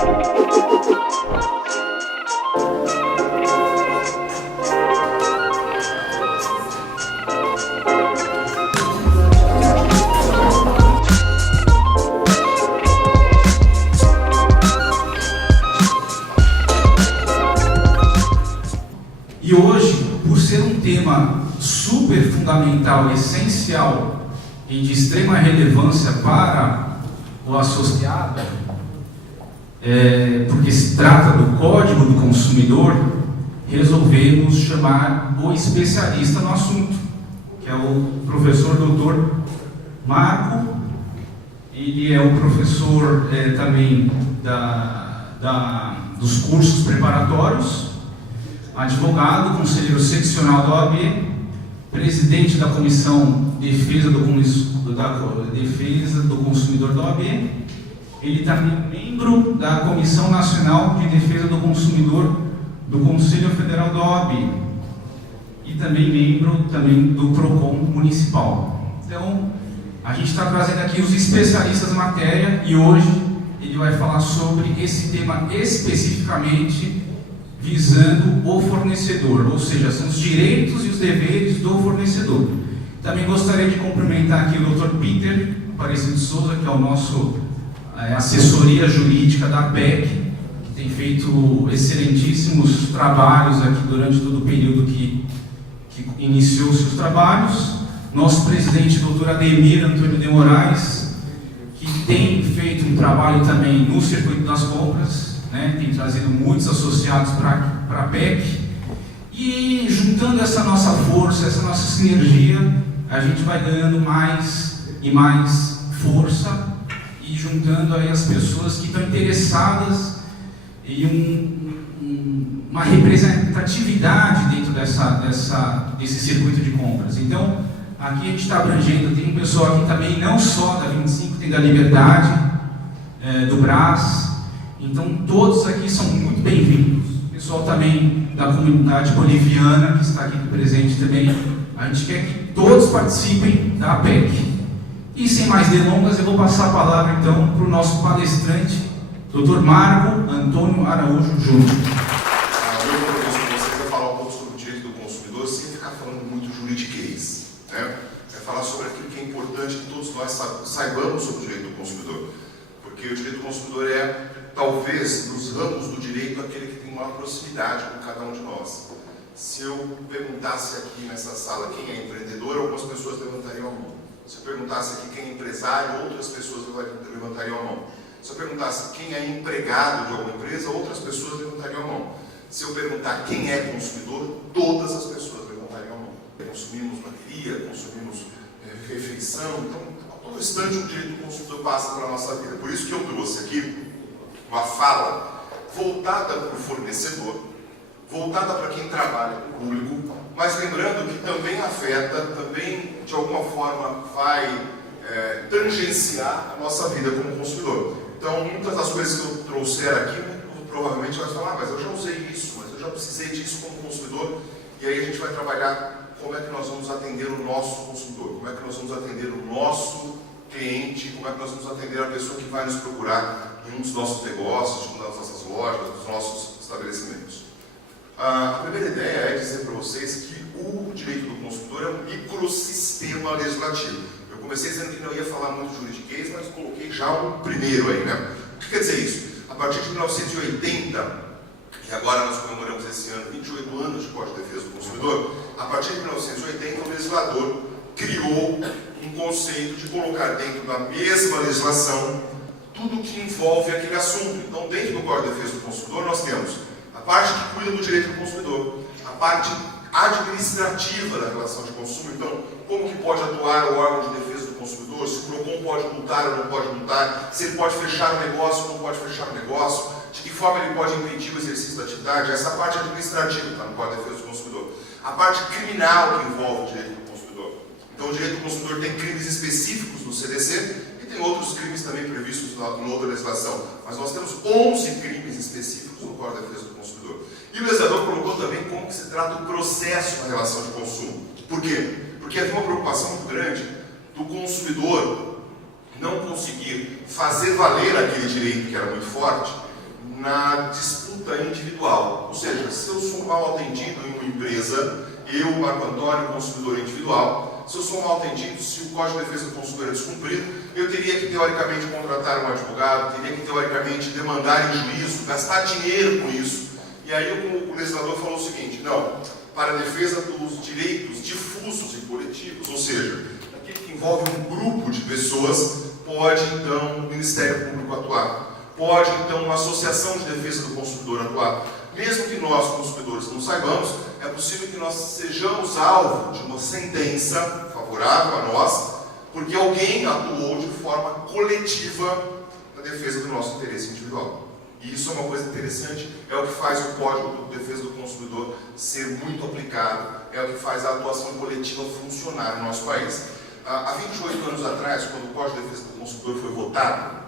E hoje, por ser um tema super fundamental, essencial e de extrema relevância para o associado, porque se trata do Código do Consumidor, resolvemos chamar o especialista no assunto, que é o professor Dr. Marco. Ele é o professor também dos cursos preparatórios, advogado, conselheiro seccional da OAB, presidente da Comissão Defesa do Consumidor da OAB. Ele também é membro da Comissão Nacional de Defesa do Consumidor do Conselho Federal da OAB e também membro do PROCON municipal. Então, a gente está trazendo aqui os especialistas na matéria e hoje ele vai falar sobre esse tema especificamente visando o fornecedor, ou seja, são os direitos e os deveres do fornecedor. Também gostaria de cumprimentar aqui o Dr. Peter Aparecido Souza, que é o nosso assessoria jurídica da APEC, que tem feito excelentíssimos trabalhos aqui durante todo o período que iniciou seus trabalhos. Nosso presidente, Dr. Ademir Antônio de Moraes, que tem feito um trabalho também no circuito das compras, tem trazido muitos associados para a PEC, e juntando essa nossa força, essa nossa sinergia, a gente vai ganhando mais e mais força e juntando aí as pessoas que estão interessadas em uma representatividade dentro desse circuito de compras. Então, aqui a gente está abrangendo, tem um pessoal aqui também, não só da 25, tem da Liberdade, do Brás. Então, todos aqui são muito bem-vindos. O pessoal também da comunidade boliviana, que está aqui presente também. A gente quer que todos participem da APEC. E, sem mais delongas, eu vou passar a palavra, então, para o nosso palestrante, Dr. Marco Antônio Araújo Júnior. Eu propus para vocês falar um pouco sobre o direito do consumidor, sem ficar falando muito juridiquês, né? É falar sobre aquilo que é importante que todos nós saibamos sobre o direito do consumidor. Porque o direito do consumidor é, talvez, nos ramos do direito, aquele que tem maior proximidade com cada um de nós. Se eu perguntasse aqui nessa sala quem é empreendedor, algumas pessoas levantariam a mão. Se eu perguntasse aqui quem é empresário, outras pessoas levantariam a mão. Se eu perguntasse quem é empregado de alguma empresa, outras pessoas levantariam a mão. Se eu perguntar quem é consumidor, todas as pessoas levantariam a mão. Consumimos bateria, consumimos refeição, então, a todo instante o direito do consumidor passa pela nossa vida. Por isso que eu trouxe aqui uma fala voltada para o fornecedor, voltada para quem trabalha com o público, mas lembrando que também afeta, também de alguma forma vai tangenciar a nossa vida como consumidor. Então, muitas das coisas que eu trouxer aqui, provavelmente vai falar, mas eu já usei isso, mas eu já precisei disso como consumidor, e aí a gente vai trabalhar como é que nós vamos atender o nosso consumidor, como é que nós vamos atender o nosso cliente, como é que nós vamos atender a pessoa que vai nos procurar em um dos nossos negócios, em uma das nossas lojas, dos nossos estabelecimentos. A primeira ideia é dizer para vocês que o direito do consumidor é um microsistema legislativo. Eu comecei dizendo que não ia falar muito de juridiquês, mas coloquei já o primeiro aí, né? O que quer dizer isso? A partir de 1980, e agora nós comemoramos esse ano 28 anos de Código de Defesa do Consumidor, a partir de 1980 o legislador criou um conceito de colocar dentro da mesma legislação tudo que envolve aquele assunto. Então, dentro do Código de Defesa do Consumidor, nós temos a parte que cuida do direito do consumidor, a parte administrativa da relação de consumo, então, como que pode atuar o órgão de defesa do consumidor, se o PROCON pode multar ou não pode multar, se ele pode fechar o negócio ou não pode fechar o negócio, de que forma ele pode impedir o exercício da atividade. Essa parte administrativa está no Código de Defesa do Consumidor. A parte criminal que envolve o direito do consumidor. Então, o direito do consumidor tem crimes específicos no CDC e tem outros crimes também previstos em outra legislação. Mas nós temos 11 crimes específicos no Código de Defesa do Consumidor. E o legislador colocou também como que se trata o processo na relação de consumo. Por quê? Porque havia uma preocupação muito grande do consumidor não conseguir fazer valer aquele direito que era muito forte na disputa individual. Ou seja, se eu sou mal atendido em uma empresa, eu, Marco Antônio, consumidor individual, se eu sou mal atendido, se o Código de Defesa do Consumidor é descumprido, eu teria que, teoricamente, contratar um advogado, teria que, teoricamente, demandar em juízo, gastar dinheiro com isso. E aí o legislador falou o seguinte: não, para a defesa dos direitos difusos e coletivos, ou seja, aquele que envolve um grupo de pessoas, pode, então, o Ministério Público atuar. Pode, então, uma associação de defesa do consumidor atuar. Mesmo que nós, consumidores, não saibamos, é possível que nós sejamos alvo de uma sentença favorável a nós, porque alguém atuou de forma coletiva na defesa do nosso interesse individual. E isso é uma coisa interessante, é o que faz o Código de Defesa do Consumidor ser muito aplicado, é o que faz a atuação coletiva funcionar no nosso país. Há 28 anos atrás, quando o Código de Defesa do Consumidor foi votado,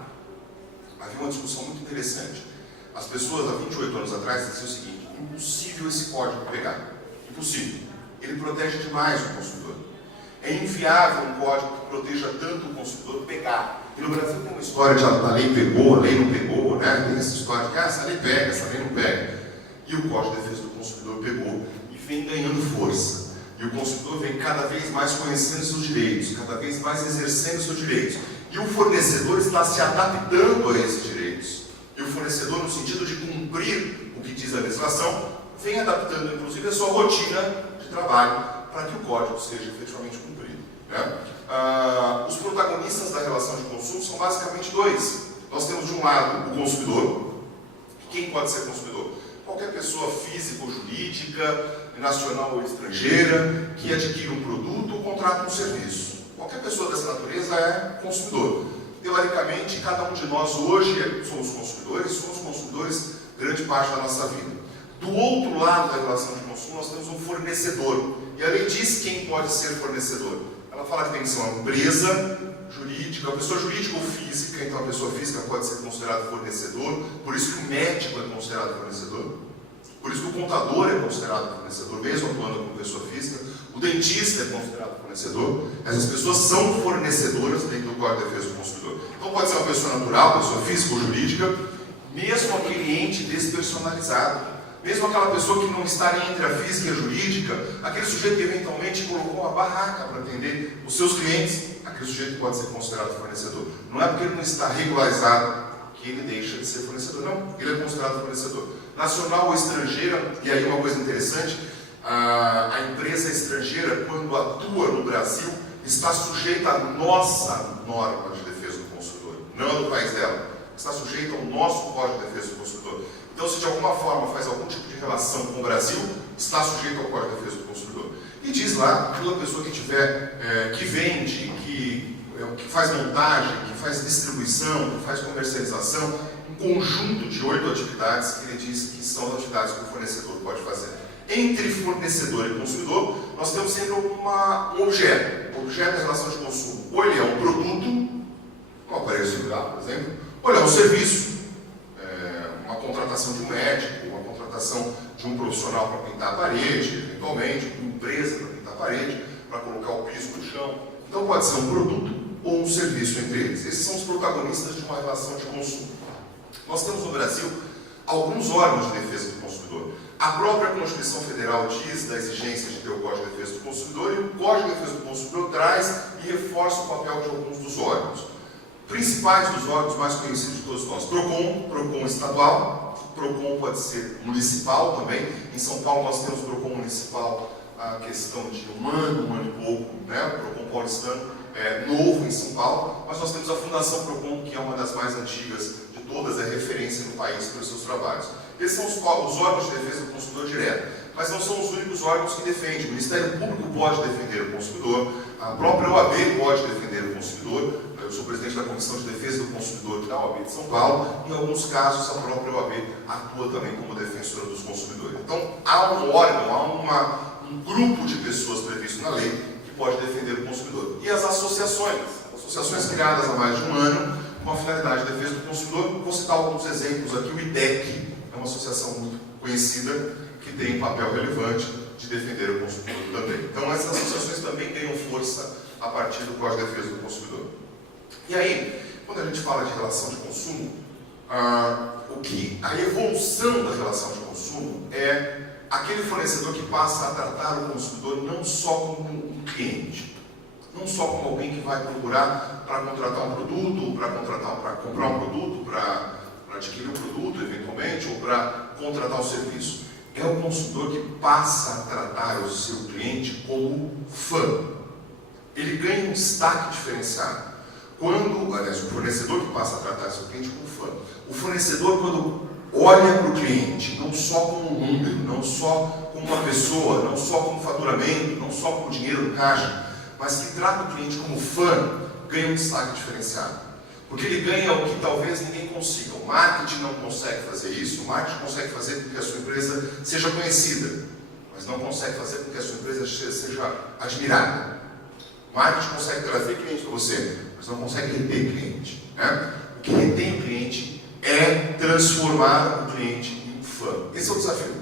havia uma discussão muito interessante. As pessoas, há 28 anos atrás, diziam o seguinte: impossível esse código pegar. Impossível. Ele protege demais o consumidor. É inviável um código que proteja tanto o consumidor pegar. E no Brasil tem uma história de a lei pegou, a lei não pegou, né? Tem essa história de essa lei pega, essa lei não pega. E o Código de Defesa do Consumidor pegou e vem ganhando força. E o consumidor vem cada vez mais conhecendo seus direitos, cada vez mais exercendo seus direitos. E o fornecedor está se adaptando a esses direitos. E o fornecedor, no sentido de cumprir o que diz a legislação, vem adaptando, inclusive, a sua rotina de trabalho para que o código seja efetivamente cumprido, né? Os protagonistas da relação de consumo são basicamente dois. Nós temos, de um lado, o consumidor. Quem pode ser consumidor? Qualquer pessoa física ou jurídica, nacional ou estrangeira, que adquire um produto ou contrata um serviço. Qualquer pessoa dessa natureza é consumidor. Teoricamente, cada um de nós hoje somos consumidores grande parte da nossa vida. Do outro lado da relação de consumo, nós temos um fornecedor. E a lei diz quem pode ser fornecedor. Ela fala que tem que ser uma empresa jurídica, uma pessoa jurídica ou física, então a pessoa física pode ser considerada fornecedor, por isso que o médico é considerado fornecedor, por isso que o contador é considerado fornecedor, mesmo atuando como pessoa física, o dentista é considerado fornecedor. Essas pessoas são fornecedoras dentro do Código de Defesa do Consumidor. Então pode ser uma pessoa natural, pessoa física ou jurídica, mesmo aquele ente despersonalizado, mesmo aquela pessoa que não está entre a física e a jurídica, aquele sujeito que eventualmente colocou uma barraca para atender os seus clientes, aquele sujeito pode ser considerado fornecedor. Não é porque ele não está regularizado que ele deixa de ser fornecedor, não, ele é considerado fornecedor. Nacional ou estrangeira, e aí uma coisa interessante, a empresa estrangeira, quando atua no Brasil, está sujeita à nossa norma de defesa do consumidor, não a do país dela, está sujeita ao nosso Código de Defesa do Consumidor. Então, se de alguma forma faz algum tipo de relação com o Brasil, está sujeito ao Código de Defesa do Consumidor. E diz lá, toda pessoa que tiver, que vende, que faz montagem, que faz distribuição, que faz comercialização, um conjunto de 8 atividades que ele diz que são as atividades que o fornecedor pode fazer. Entre fornecedor e consumidor, nós temos sempre um objeto. O objeto da relação de consumo. Ou ele é um produto, um aparelho celular, por exemplo, ou ele é um serviço. Uma contratação de um médico, uma contratação de um profissional para pintar a parede, eventualmente, uma empresa para pintar a parede, para colocar o piso no chão. Então pode ser um produto ou um serviço entre eles. Esses são os protagonistas de uma relação de consumo. Nós temos no Brasil alguns órgãos de defesa do consumidor. A própria Constituição Federal diz da exigência de ter o Código de Defesa do Consumidor, e o Código de Defesa do Consumidor traz e reforça o papel de alguns dos órgãos. Principais dos órgãos mais conhecidos de todos nós: PROCON estadual, PROCON pode ser municipal também. Em São Paulo nós temos PROCON municipal a questão de um ano e pouco, né? O PROCON paulistano é novo em São Paulo, mas nós temos a Fundação PROCON, que é uma das mais antigas de todas, é referência no país pelos seus trabalhos. Esses são os órgãos de defesa do consumidor direto, mas não são os únicos órgãos que defendem. O Ministério Público pode defender o consumidor, a própria OAB pode defender o consumidor. Eu sou presidente da Comissão de Defesa do Consumidor da OAB de São Paulo. Em alguns casos, a própria OAB atua também como defensora dos consumidores. Então, há um órgão, há um grupo de pessoas previsto na lei que pode defender o consumidor. E as associações criadas há mais de um ano, com a finalidade de defesa do consumidor. Vou citar alguns exemplos aqui. O IDEC é uma associação muito conhecida, que tem um papel relevante de defender o consumidor também. Então, essas associações também ganham força a partir do Código de Defesa do Consumidor. E aí, quando a gente fala de relação de consumo, A evolução da relação de consumo é aquele fornecedor que passa a tratar o consumidor não só como um cliente, não só como alguém que vai procurar para contratar um produto, para comprar um produto, para adquirir um produto eventualmente, ou para contratar um serviço. É o consumidor que passa a tratar o seu cliente como fã. Ele ganha um destaque diferenciado. O fornecedor que passa a tratar o seu cliente como fã. O fornecedor, quando olha para o cliente, não só como um número, não só como uma pessoa, não só como faturamento, não só como dinheiro no caixa, mas que trata o cliente como fã, ganha um destaque diferenciado. Porque ele ganha o que talvez ninguém consiga. O marketing não consegue fazer isso, o marketing consegue fazer com que a sua empresa seja conhecida, mas não consegue fazer com que a sua empresa seja admirada. O marketing consegue trazer cliente para você, mas não consegue reter cliente. Né? O que retém o cliente é transformar o cliente em um fã. Esse é o desafio.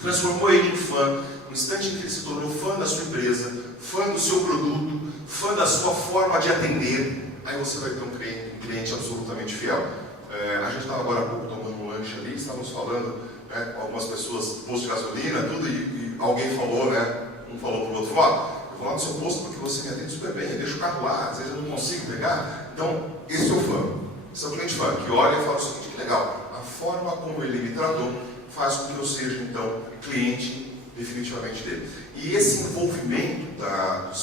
Transformou ele em fã, no instante em que ele se tornou fã da sua empresa, fã do seu produto, fã da sua forma de atender, aí você vai ter um cliente absolutamente fiel. A gente estava agora há pouco tomando um lanche ali, estávamos falando com algumas pessoas, posto de gasolina, tudo, e alguém falou, um falou para o outro, eu vou lá no seu posto porque você me atende super bem, eu deixo o carro lá, às vezes eu não consigo pegar. Então, esse é o fã, esse é o cliente fã, que olha e fala o seguinte, que legal, a forma como ele me tratou faz com que eu seja, então, cliente definitivamente dele. E esse envolvimento de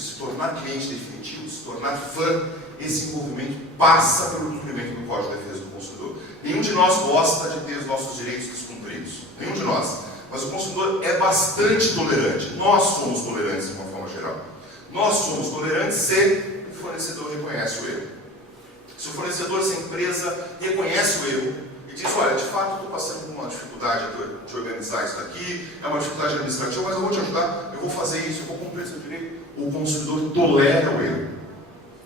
se tornar cliente definitivo, se tornar fã, esse envolvimento passa pelo cumprimento do Código de Defesa do Consumidor. Nenhum de nós gosta de ter os nossos direitos descumpridos. Nenhum de nós. Mas o consumidor é bastante tolerante. Nós somos tolerantes de uma forma geral. Nós somos tolerantes se o fornecedor reconhece o erro. Se o fornecedor, se a empresa reconhece o erro e diz, olha, de fato eu estou passando por uma dificuldade de organizar isso daqui, é uma dificuldade administrativa, mas eu vou te ajudar, eu vou fazer isso, eu vou cumprir esse direito. O consumidor tolera o erro.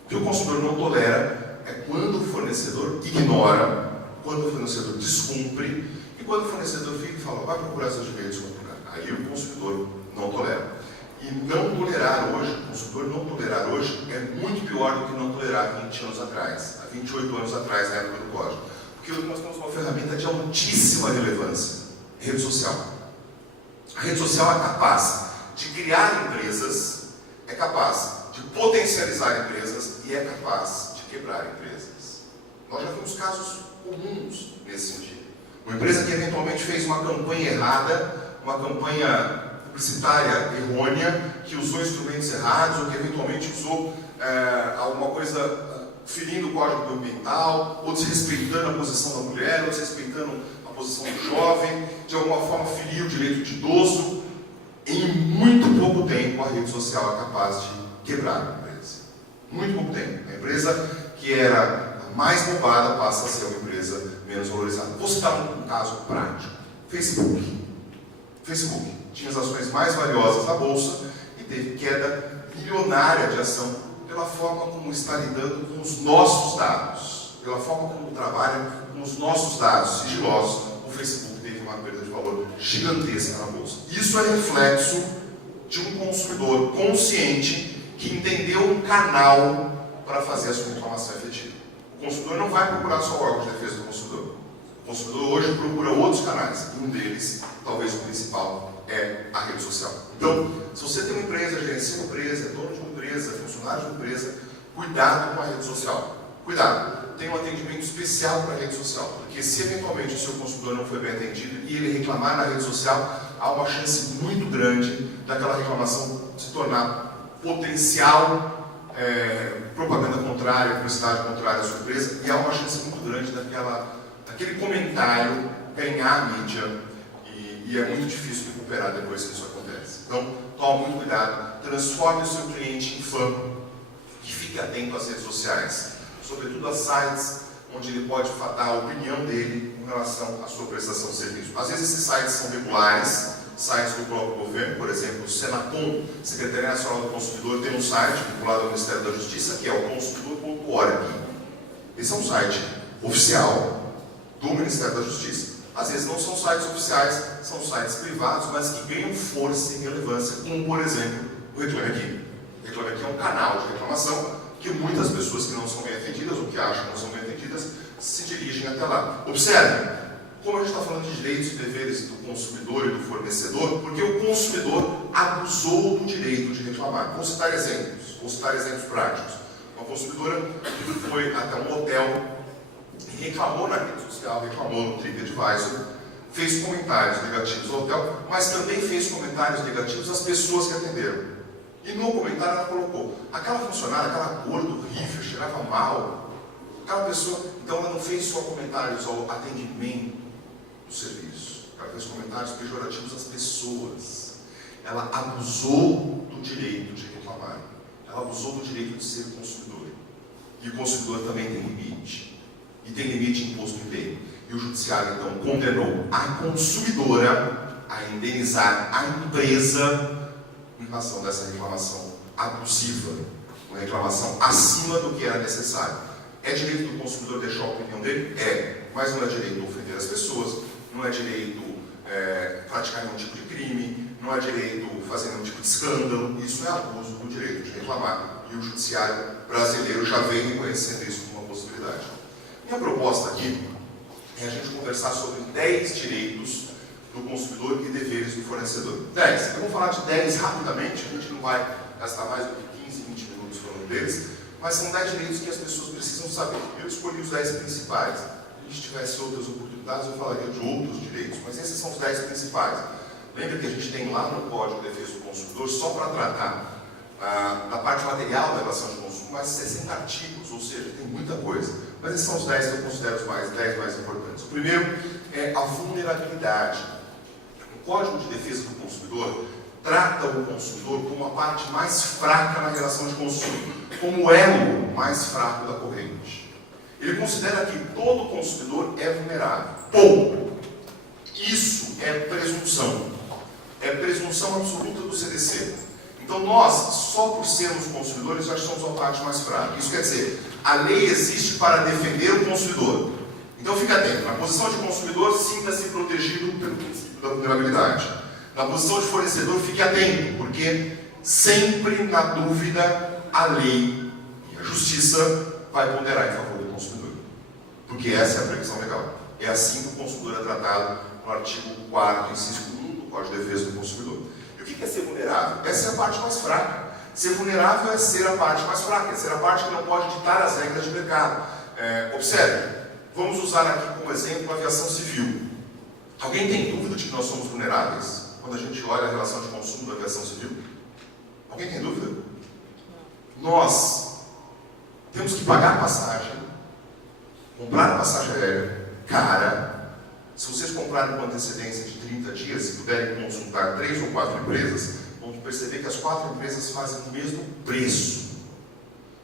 O que o consumidor não tolera é quando o fornecedor ignora, quando o fornecedor descumpre e quando o fornecedor fica e fala, vai procurar seus direitos em outro lugar. Aí o consumidor não tolera. E não tolerar hoje, o consumidor não tolerar hoje é muito pior do que não tolerar 20 anos atrás, há 28 anos atrás, na época do Código. Porque hoje nós temos uma ferramenta de altíssima relevância, rede social. A rede social é capaz de criar empresas, é capaz de potencializar empresas e é capaz de quebrar empresas. Nós já vimos casos comuns nesse sentido. Uma empresa que eventualmente fez uma campanha errada, uma campanha publicitária errônea, que usou instrumentos errados ou que eventualmente usou alguma coisa ferindo o Código Ambiental, ou desrespeitando a posição da mulher, ou desrespeitando a posição do jovem, de alguma forma feriu o direito de idoso. Em muito pouco tempo a rede social é capaz de quebrar a empresa. Muito pouco tempo. A empresa que era mais roubada passa a ser uma empresa menos valorizada. Vou citar um caso prático. Facebook. Facebook tinha as ações mais valiosas da Bolsa e teve queda milionária de ação pela forma como está lidando com os nossos dados, pela forma como trabalha com os nossos dados sigilosos. O Facebook teve uma perda de valor gigantesca na Bolsa. Isso é reflexo de um consumidor consciente que entendeu um canal para fazer a sua reclamação efetiva. O consumidor não vai procurar só o órgão de defesa do consumidor. O consumidor hoje procura outros canais, e um deles, talvez o principal, é a rede social. Então, se você tem uma empresa, gerencia uma empresa, é dono de uma empresa, funcionário de uma empresa, cuidado com a rede social. Cuidado. Tem um atendimento especial para a rede social, porque se eventualmente o seu consumidor não foi bem atendido e ele reclamar na rede social, há uma chance muito grande daquela reclamação se tornar potencial propaganda contrária, publicidade contrária à sua empresa, e há uma chance muito grande daquele comentário ganhar a mídia, e é muito difícil recuperar depois que isso acontece. Então, tome muito cuidado, transforme o seu cliente em fã, e fique atento às redes sociais, sobretudo a sites onde ele pode dar a opinião dele em relação à sua prestação de serviço. Às vezes esses sites são regulares, sites do próprio governo, por exemplo, o Senacom, Secretaria Nacional do Consumidor, tem um site vinculado ao Ministério da Justiça, que é o consumidor.org. Esse é um site oficial do Ministério da Justiça. Às vezes não são sites oficiais, são sites privados, mas que ganham força e relevância, como, por exemplo, o Reclame Aqui. O Reclame Aqui é um canal de reclamação que muitas pessoas que não são bem atendidas, ou que acham que não são bem atendidas, se dirigem até lá. Observe, como a gente está falando de direitos e deveres do consumidor e do fornecedor, porque o consumidor abusou do direito de reclamar. Vou citar exemplos práticos. Uma consumidora foi até um hotel e reclamou na rede social, reclamou no TripAdvisor, fez comentários negativos ao hotel, mas também fez comentários negativos às pessoas que atenderam. E no comentário ela colocou, aquela funcionária, aquela gorda horrível, cheirava mal, aquela pessoa, então ela não fez só comentários ao atendimento do serviço, ela fez comentários pejorativos às pessoas. Ela abusou do direito de reclamar, ela abusou do direito de ser consumidor. E o consumidor também tem limite, e tem limite imposto em lei. E o judiciário então condenou a consumidora a indenizar a empresa em relação dessa reclamação abusiva, uma reclamação acima do que era necessário. É direito do consumidor deixar a opinião dele? É, mas não é direito ofender as pessoas, não é direito praticar nenhum tipo de crime, não é direito fazer nenhum tipo de escândalo. Isso é abuso do direito de reclamar. E o judiciário brasileiro já vem reconhecendo isso como uma possibilidade. Minha proposta aqui é a gente conversar sobre 10 direitos do consumidor e deveres do fornecedor. 10. Eu vou falar de 10 rapidamente, a gente não vai gastar mais do que 15, 20 minutos falando deles, mas são 10 direitos que as pessoas precisam saber. Eu escolhi os 10 principais. Se a gente tivesse outras oportunidades, eu falaria de outros direitos, mas esses são os 10 principais. Lembra que a gente tem lá no Código de Defesa do Consumidor, só para tratar da parte material da relação de consumo, mais de 60 artigos, ou seja, tem muita coisa. Mas esses são os 10 que eu considero os 10 mais importantes. O primeiro é a vulnerabilidade. O Código de Defesa do Consumidor trata o consumidor como a parte mais fraca na relação de consumo, como o elo mais fraco da corrente. Ele considera que todo consumidor é vulnerável. Ponto. Isso é presunção. É presunção absoluta do CDC. Então nós, só por sermos consumidores, já somos a parte mais fraca. Isso quer dizer, a lei existe para defender o consumidor. Então fique atento. Na posição de consumidor, sinta-se protegido pelo princípio da vulnerabilidade. Na posição de fornecedor, fique atento, porque sempre na dúvida, a lei e a justiça vai ponderar em favor do consumidor. Porque essa é a previsão legal. É assim que o consumidor é tratado no artigo 4º, inciso 1 do Código de Defesa do Consumidor. E o que é ser vulnerável? Essa é a parte mais fraca. Ser vulnerável é ser a parte mais fraca, é ser a parte que não pode ditar as regras de mercado. Observe, vamos usar aqui como exemplo a aviação civil. Alguém tem dúvida de que nós somos vulneráveis quando a gente olha a relação de consumo da aviação civil? Alguém tem dúvida? Nós temos que pagar a passagem, comprar a passagem aérea cara. Se vocês comprarem com antecedência de 30 dias, se puderem consultar 3 ou 4 empresas, vão perceber que as 4 empresas fazem o mesmo preço.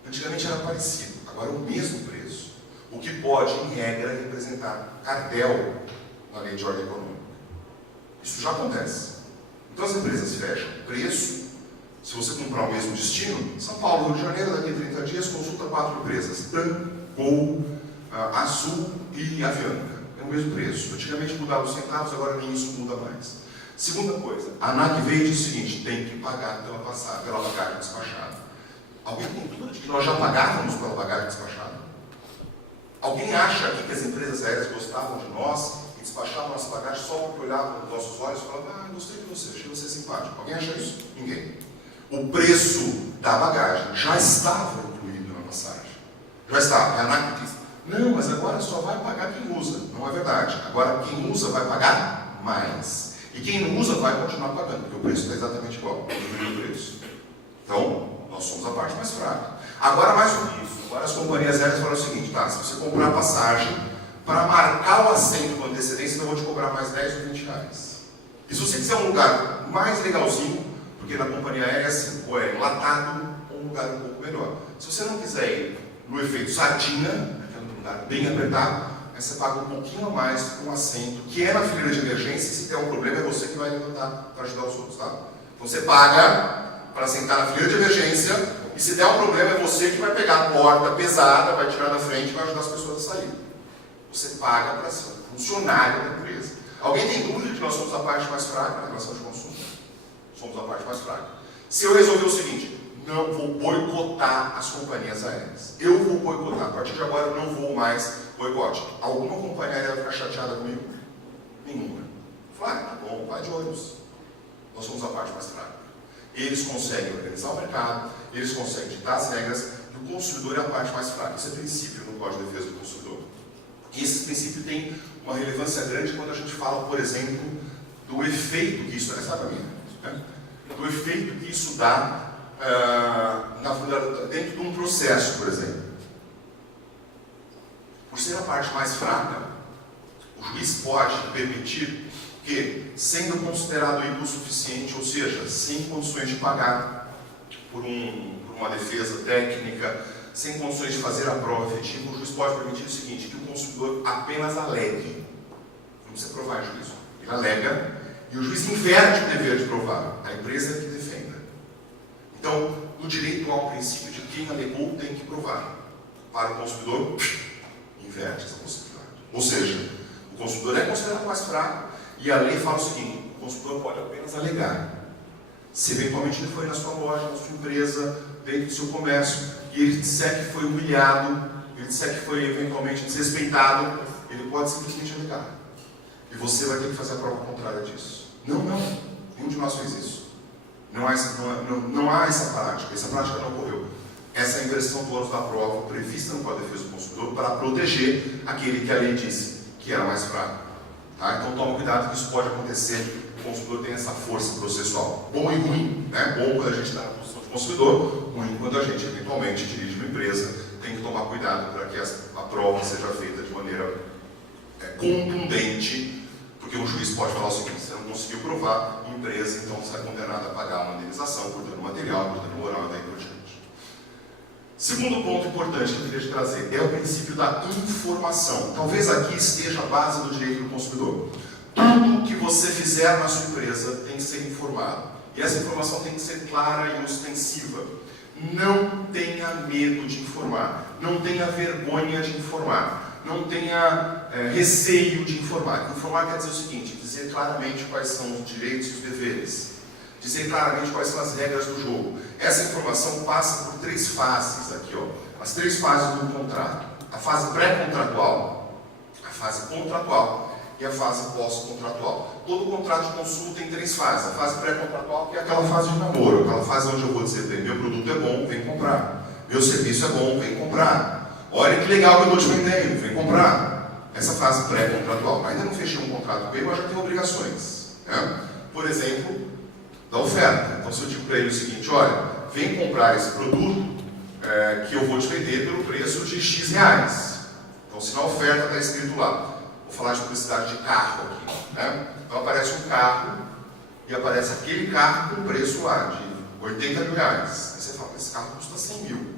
Antigamente era parecido, agora é o mesmo preço. O que pode, em regra, representar cartel na lei de ordem econômica. Isso já acontece. Então as empresas fecham preço. Se você comprar o mesmo destino, São Paulo, Rio de Janeiro, daqui a 30 dias, consulta 4 empresas: TAM, Gol, Azul e Avianca. É o mesmo preço. Antigamente mudava os centavos, agora nem isso muda mais. Segunda coisa, a ANAC veio e disse o seguinte: tem que pagar pela bagagem despachada. Alguém tem dúvida de que nós já pagávamos pela bagagem despachada? Alguém acha aqui que as empresas aéreas gostavam de nós e despachavam nossa bagagem só porque olhavam nos nossos olhos e falavam: gostei de você, achei você simpático? Alguém acha isso? Ninguém. O preço da bagagem já estava incluído na passagem. Já estava. A ANAC disse: não, mas agora só vai pagar quem usa. Não é verdade. Agora quem usa vai pagar mais. E quem não usa vai continuar pagando, porque o preço está exatamente igual, o mesmo preço. Então, nós somos a parte mais fraca. Agora, mais do que isso, agora as companhias aéreas falam o seguinte: tá, se você comprar a passagem, para marcar o assento com antecedência, eu vou te cobrar mais 10 ou 20 reais. E se você quiser um lugar mais legalzinho, porque na companhia aérea assim, ou é enlatado, ou um lugar um pouco melhor. Se você não quiser ir no efeito sardinha, aquele lugar bem apertado, aí você paga um pouquinho a mais com um assento, que é na fileira de emergência. Se der um problema, é você que vai levantar para ajudar os outros, tá? Então você paga para sentar na fileira de emergência, e se der um problema, é você que vai pegar a porta pesada, vai tirar da frente e vai ajudar as pessoas a sair. Você paga para ser um funcionário da empresa. Alguém tem dúvida de que nós somos a parte mais fraca na relação de consumo? Somos a parte mais fraca. Se eu resolver o seguinte: não vou boicotar as companhias aéreas. Eu vou boicotar. A partir de agora eu não vou mais boicote. Alguma companhia aérea vai ficar chateada comigo? Nenhuma. Vai, tá bom, vai de ônibus. Nós somos a parte mais fraca. Eles conseguem organizar o mercado, eles conseguem ditar as regras, e o consumidor é a parte mais fraca. Isso é princípio no Código de Defesa do Consumidor. E esse princípio tem uma relevância grande quando a gente fala, por exemplo, do efeito que isso dá, do efeito que isso dá dentro de um processo, por exemplo. Por ser a parte mais fraca, o juiz pode permitir que, sendo considerado hipossuficiente, ou seja, sem condições de pagar por uma defesa técnica, sem condições de fazer a prova efetiva, o juiz pode permitir o seguinte, que o consumidor apenas alegue. Não precisa provar em juízo. Ele alega e o juiz inverte o dever de provar. A empresa é que defenda. Então, no direito há o princípio de quem alegou tem que provar. Para o consumidor, inverte essa possibilidade. Ou seja, o consumidor é considerado mais fraco e a lei fala o seguinte, o consumidor pode apenas alegar. Se eventualmente ele foi na sua loja, na sua empresa, dentro do seu comércio, e ele disser que foi humilhado, ele disser que foi eventualmente desrespeitado, ele pode simplesmente alegar. E você vai ter que fazer a prova contrária disso. Não, nenhum de nós fez isso. Não há essa prática, essa prática não ocorreu. Essa é a inversão do ônus da prova prevista no Código de Defesa do Consumidor para proteger aquele que a lei disse que era mais fraco. Tá? Então toma cuidado que isso pode acontecer, o consumidor tem essa força processual. Bom e ruim, né? Bom quando a gente está na posição de consumidor, ruim quando a gente eventualmente dirige uma empresa, tem que tomar cuidado para que a prova seja feita de maneira contundente, porque o juiz pode falar o seguinte, você não conseguiu provar, a empresa então será condenada a pagar uma indenização por dano material, por dano moral e daí por diante. Segundo ponto importante que eu queria te trazer é o princípio da informação. Talvez aqui esteja a base do direito do consumidor. Tudo que você fizer na sua empresa tem que ser informado. E essa informação tem que ser clara e ostensiva. Não tenha medo de informar. Não tenha vergonha de informar. Não tenha receio de informar. Informar quer dizer o seguinte, dizer claramente quais são os direitos e os deveres. Dizer claramente quais são as regras do jogo. Essa informação passa por 3 fases aqui, ó. As 3 fases do contrato. A fase pré-contratual, a fase contratual e a fase pós-contratual. Todo contrato de consumo tem 3 fases. A fase pré-contratual, que é aquela fase de namoro, aquela fase onde eu vou dizer, meu produto é bom, vem comprar. Meu serviço é bom, vem comprar. Olha que legal que eu estou te vendendo, vem comprar. Essa fase pré-contratual. Ainda não fechei um contrato com ele, mas já tenho obrigações. Né? Por exemplo, da oferta. Então, se eu digo para ele o seguinte, olha, vem comprar esse produto que eu vou te vender pelo preço de X reais. Então, se na oferta está escrito lá, vou falar de publicidade de carro aqui, né? Então aparece um carro e aparece aquele carro com preço lá de 80 mil reais. Aí você fala, esse carro custa 100 mil.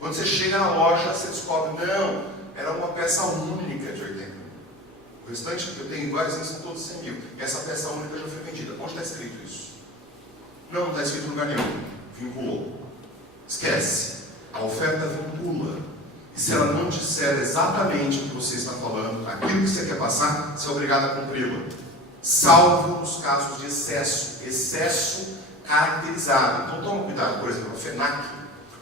Quando você chega na loja, você descobre, não, era uma peça única de 80 mil. O restante que eu tenho iguais, são todos 100 mil. E essa peça única já foi vendida. Onde está escrito isso? Não está escrito em lugar nenhum. Vinculou. Esquece. A oferta vincula. E se ela não disser exatamente o que você está falando, aquilo que você quer passar, você é obrigado a cumpri-la. Salvo nos casos de excesso. Excesso caracterizado. Então toma cuidado. Por exemplo, a FENAC,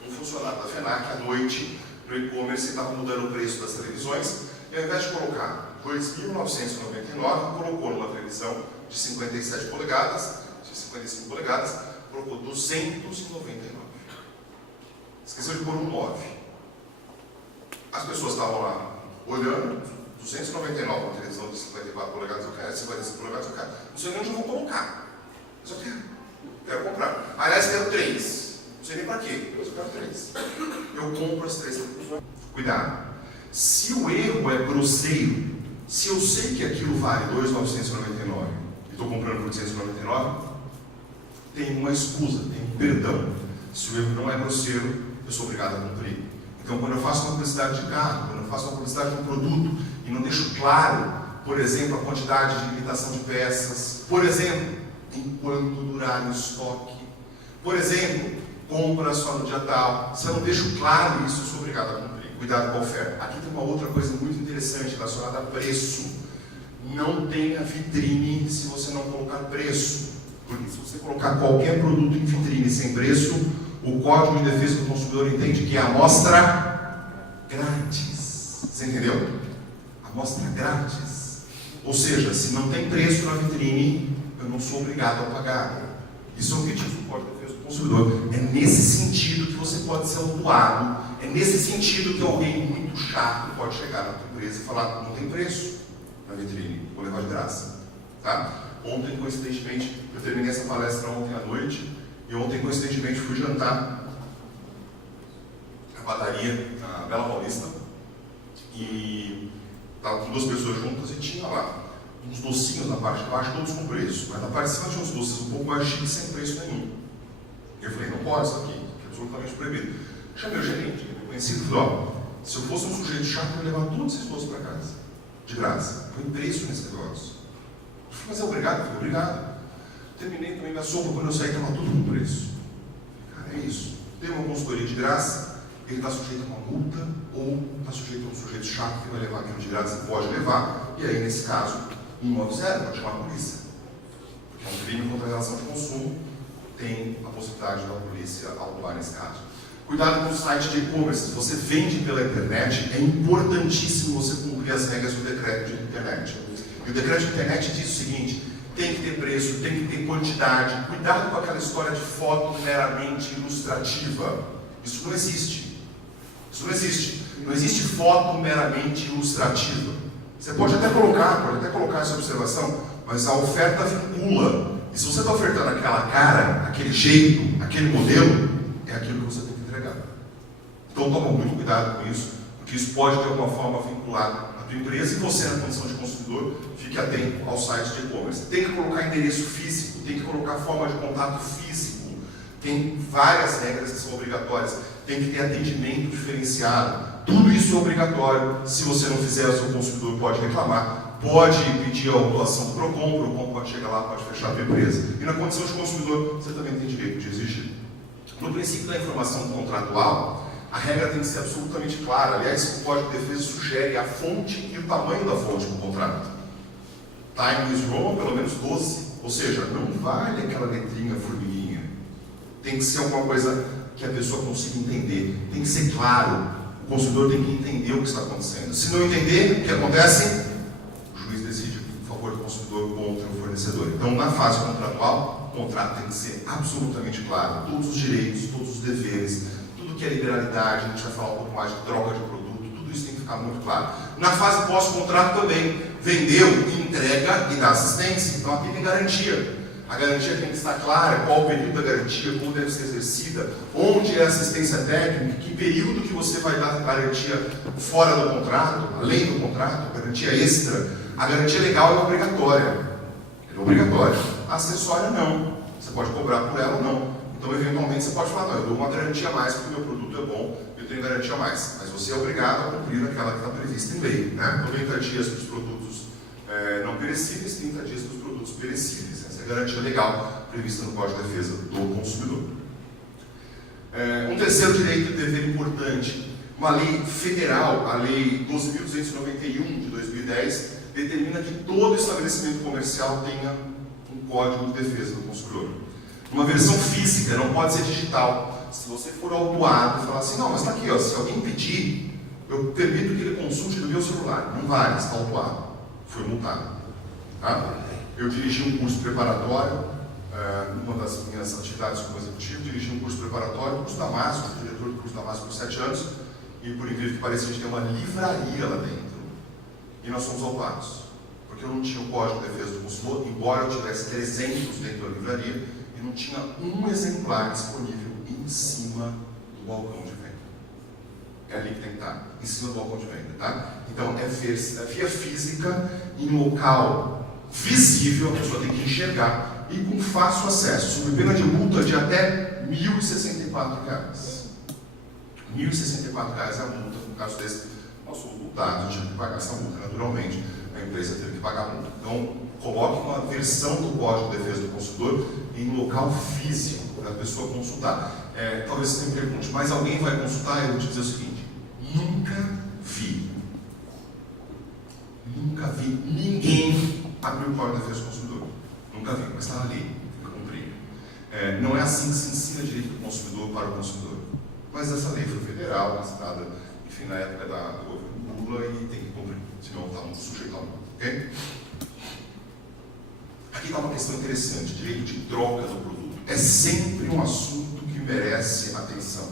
um funcionário da FENAC, à noite, no e-commerce, estava mudando o preço das televisões, e ao invés de colocar 2.999, colocou numa televisão de 57 polegadas, de 55 polegadas, colocou 299. Esqueceu de pôr um 9. As pessoas estavam lá olhando, 299, uma televisão de 54 polegadas, eu quero, 55 polegadas, eu quero. Não sei nem onde eu vou colocar. Mas eu quero comprar. Aliás, quero 3. Não sei nem para quê, mas eu quero 3. Eu compro as 3 televisões. Cuidado. Se o erro é grosseiro, se eu sei que aquilo vale 2.999 e estou comprando por 299, tem uma escusa, tem um perdão. Se o erro não é grosseiro, eu sou obrigado a cumprir. Então, quando eu faço uma publicidade de carro, quando eu faço uma publicidade de um produto e não deixo claro, por exemplo, a quantidade de limitação de peças, por exemplo, enquanto durar o estoque, por exemplo, compra só no dia tal, se eu não deixo claro isso, eu sou obrigado a cumprir. Cuidado com a oferta. Aqui tem uma outra coisa muito interessante relacionada a preço. Não tenha vitrine se você não colocar preço. Porque se você colocar qualquer produto em vitrine sem preço, o Código de Defesa do Consumidor entende que é amostra grátis. Você entendeu? Amostra grátis. Ou seja, se não tem preço na vitrine, eu não sou obrigado a pagar. Isso é o que diz o Código de Defesa do Consumidor. É nesse sentido que você pode ser autuado. É nesse sentido que alguém muito chato pode chegar na tua empresa e falar: não tem preço na vitrine, vou levar de graça. Tá? Ontem, coincidentemente, eu terminei essa palestra ontem à noite, e ontem, coincidentemente, fui jantar na padaria, na Bela Paulista, e estava com 2 pessoas juntas e tinha lá uns docinhos na parte de baixo, todos com preço, mas na parte de cima tinha uns doces um pouco mais chiques, sem preço nenhum. E eu falei: não pode isso aqui, que é absolutamente proibido. Chamei o gerente, que eu conheci, e falei: ó, se eu fosse um sujeito chato, eu ia levar todos esses doces para casa, de graça. Põe preço nesse negócio. Eu falei: mas é obrigado? Eu falei: obrigado. Terminei também minha sopa, quando eu saí, estava tudo com preço. Cara, é isso. Tem uma consultoria de graça, ele está sujeito a uma multa, ou está sujeito a um sujeito chato que vai levar aquilo de graça e pode levar, e aí, nesse caso, 190 pode chamar a polícia. Porque é um crime contra a relação de consumo, tem a possibilidade da polícia autuar nesse caso. Cuidado com o site de e-commerce. Se você vende pela internet, é importantíssimo você cumprir as regras do decreto de internet. E o decreto de internet diz o seguinte: tem que ter preço, tem que ter quantidade. Cuidado com aquela história de foto meramente ilustrativa. Isso não existe. Isso não existe. Não existe foto meramente ilustrativa. Você pode até colocar essa observação, mas a oferta vincula. E se você está ofertando aquela cara, aquele jeito, aquele modelo, é aquilo que você tem que entregar. Então toma muito cuidado com isso, porque isso pode de alguma forma vincular a tua empresa, e você, na condição de consumidor, fique atento ao site de e-commerce. Tem que colocar endereço físico, tem que colocar forma de contato físico, tem várias regras que são obrigatórias, tem que ter atendimento diferenciado. Tudo isso é obrigatório. Se você não fizer, o seu consumidor pode reclamar, pode pedir a autuação do PROCON, o PROCON pode chegar lá, pode fechar a tua empresa. E na condição de consumidor, você também tem direito de exigir. No princípio da informação contratual, a regra tem que ser absolutamente clara. Aliás, o Código de Defesa sugere a fonte e o tamanho da fonte do contrato. Time is wrong, pelo menos 12. Ou seja, não vale aquela letrinha formiguinha. Tem que ser alguma coisa que a pessoa consiga entender. Tem que ser claro. O consumidor tem que entender o que está acontecendo. Se não entender, o que acontece? O juiz decide em favor do consumidor contra o fornecedor. Então, na fase contratual, o contrato tem que ser absolutamente claro. Todos os direitos, todos os deveres, tudo que é liberalidade, a gente vai falar um pouco mais de troca de produto, tudo isso tem que ficar muito claro. Na fase pós-contrato também, vendeu, entrega e dá assistência. Então, aqui tem garantia. A garantia tem que estar clara, qual o período da garantia, como deve ser exercida, onde é a assistência técnica, que período que você vai dar garantia fora do contrato, além do contrato, garantia extra. A garantia legal é obrigatória. Ela é obrigatória. A acessória não. Você pode cobrar por ela ou não. Então, eventualmente, você pode falar: não, eu dou uma garantia a mais porque o meu produto é bom, eu tenho garantia a mais. Mas você é obrigado a cumprir aquela que está prevista em lei. Né? 90 dias para os produtos não perecíveis, 30 dias para os produtos perecíveis. Garantia legal prevista no Código de Defesa do Consumidor. Um terceiro direito e dever importante: uma lei federal, a Lei 12.291 de 2010, determina que todo estabelecimento comercial tenha um Código de Defesa do Consumidor. Uma versão física, não pode ser digital. Se você for autuado e falar assim: não, mas está aqui, ó, se alguém pedir, eu permito que ele consulte no meu celular. Não vale, está autuado, foi multado. Tá? Eu dirigi um curso preparatório, uma das minhas atividades como executivo, dirigi um curso preparatório, o curso Damasco, fui diretor do curso Damasco por 7 anos, e por incrível que pareça, a gente tem uma livraria lá dentro, e nós somos autuados, porque eu não tinha o Código de Defesa do Consumidor, embora eu tivesse 300 dentro da livraria, e não tinha um exemplar disponível em cima do balcão de venda. É ali que tem que estar, em cima do balcão de venda, tá? Então, é via física, em local visível, a pessoa tem que enxergar, e com fácil acesso, sob pena de multa de até R$ 1.064. R$ 1.064 é a multa. No caso desse, nós somos multados, a gente tem que pagar essa multa, naturalmente, a empresa teve que pagar a multa. Então, coloque uma versão do Código de Defesa do Consumidor em local físico, para a pessoa consultar. Talvez você me pergunte: mas alguém vai consultar? Eu vou te dizer o seguinte: nunca vi ninguém abriu o Código de Defesa do Consumidor. Nunca vi, mas estava ali, eu cumpri. Não é assim que se ensina direito do consumidor para o consumidor. Mas essa lei foi federal, assinada, enfim, na época do governo Lula, e tem que cumprir, senão está muito sujeito ao mundo. Ok? Aqui está uma questão interessante, direito de troca do produto. É sempre um assunto que merece atenção.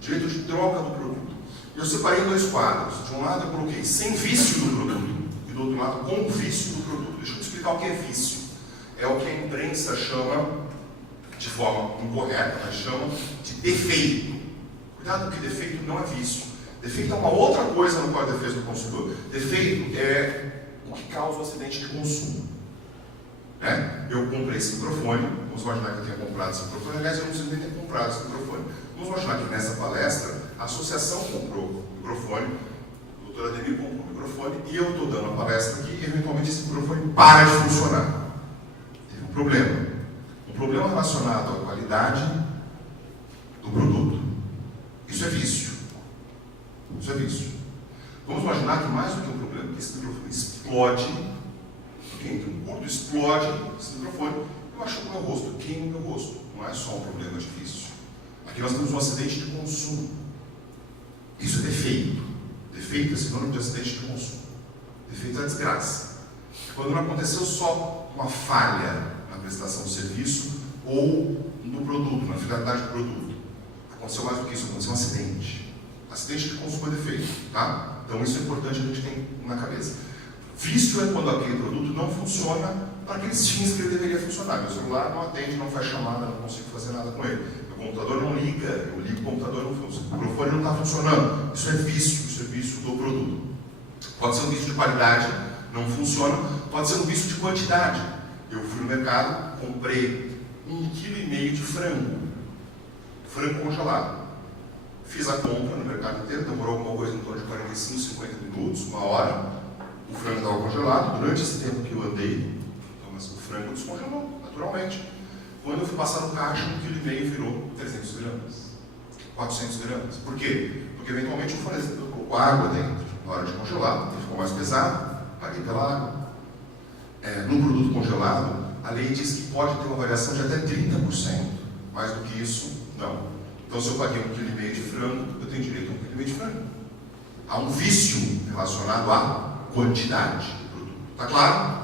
Direito de troca do produto. Eu separei 2 quadros. De um lado eu coloquei sem vício do produto, e do outro lado com vício do produto. Deixa eu te explicar o que é vício. É o que a imprensa chama, de forma incorreta, mas chama de defeito. Cuidado, porque defeito não é vício. Defeito é uma outra coisa no Código de Defesa do Consumidor. Defeito é o que causa o acidente de consumo. Eu comprei esse microfone, vamos imaginar que eu tenha comprado esse microfone, aliás, eu não sei nem ter comprado esse microfone. Vamos imaginar que nessa palestra, a associação comprou o microfone, o doutor Ademir comprou o microfone, e eu estou dando a palestra aqui, e eventualmente esse microfone para de funcionar. Teve um problema. Um problema relacionado à qualidade do produto. Isso é vício. Isso é vício. Vamos imaginar que mais do que um problema, que esse microfone explode, entre um curto explode esse microfone, eu acho que o meu rosto, queima o meu rosto. Não é só um problema de vício. Aqui nós temos um acidente de consumo. Isso é defeito. Defeito é sinônimo de acidente de consumo. Defeito é desgraça. É quando não aconteceu só uma falha na prestação de serviço ou no produto, na finalidade do produto. Aconteceu mais do que isso, aconteceu um acidente. Acidente de consumo é defeito, tá? Então isso é importante a gente ter na cabeça. Vício é quando aquele produto não funciona para aqueles fins que ele deveria funcionar. Meu celular não atende, não faz chamada, não consigo fazer nada com ele. Meu computador não liga, eu ligo o computador, não funciona. O microfone não está funcionando. Isso é vício do produto. Pode ser um vício de qualidade, não funciona. Pode ser um vício de quantidade. Eu fui no mercado, comprei 1,5 kg de frango congelado. Fiz a compra no mercado inteiro, demorou alguma coisa em torno de 45, 50 minutos, 1 hora. O frango estava congelado. Durante esse tempo que eu andei, então, o frango descongelou, naturalmente. Quando eu fui passar no caixa, 1,5 kg virou 300 gramas, 400 gramas. Por quê? Porque eventualmente o fornecedor colocou água dentro. Na hora de congelar, ele ficou mais pesado, paguei pela água. No produto congelado, a lei diz que pode ter uma variação de até 30%. Mais do que isso, não. Então, se eu paguei 1,5 kg de frango, eu tenho direito a 1,5 kg de frango. Há um vício relacionado à quantidade do produto. Está claro?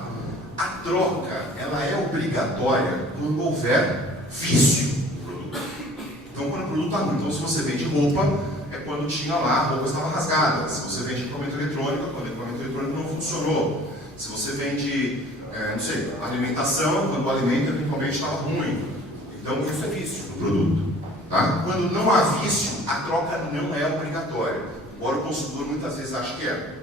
A troca, ela é obrigatória quando houver vício no produto. Então, quando o produto está ruim. Então, se você vende roupa, é quando tinha lá, a roupa estava rasgada. Se você vende equipamento eletrônico, quando o equipamento eletrônico não funcionou. Se você vende, alimentação, quando o alimento eventualmente estava ruim. Então, isso é vício no produto. Tá? Quando não há vício, a troca não é obrigatória. Embora o consumidor muitas vezes ache que é.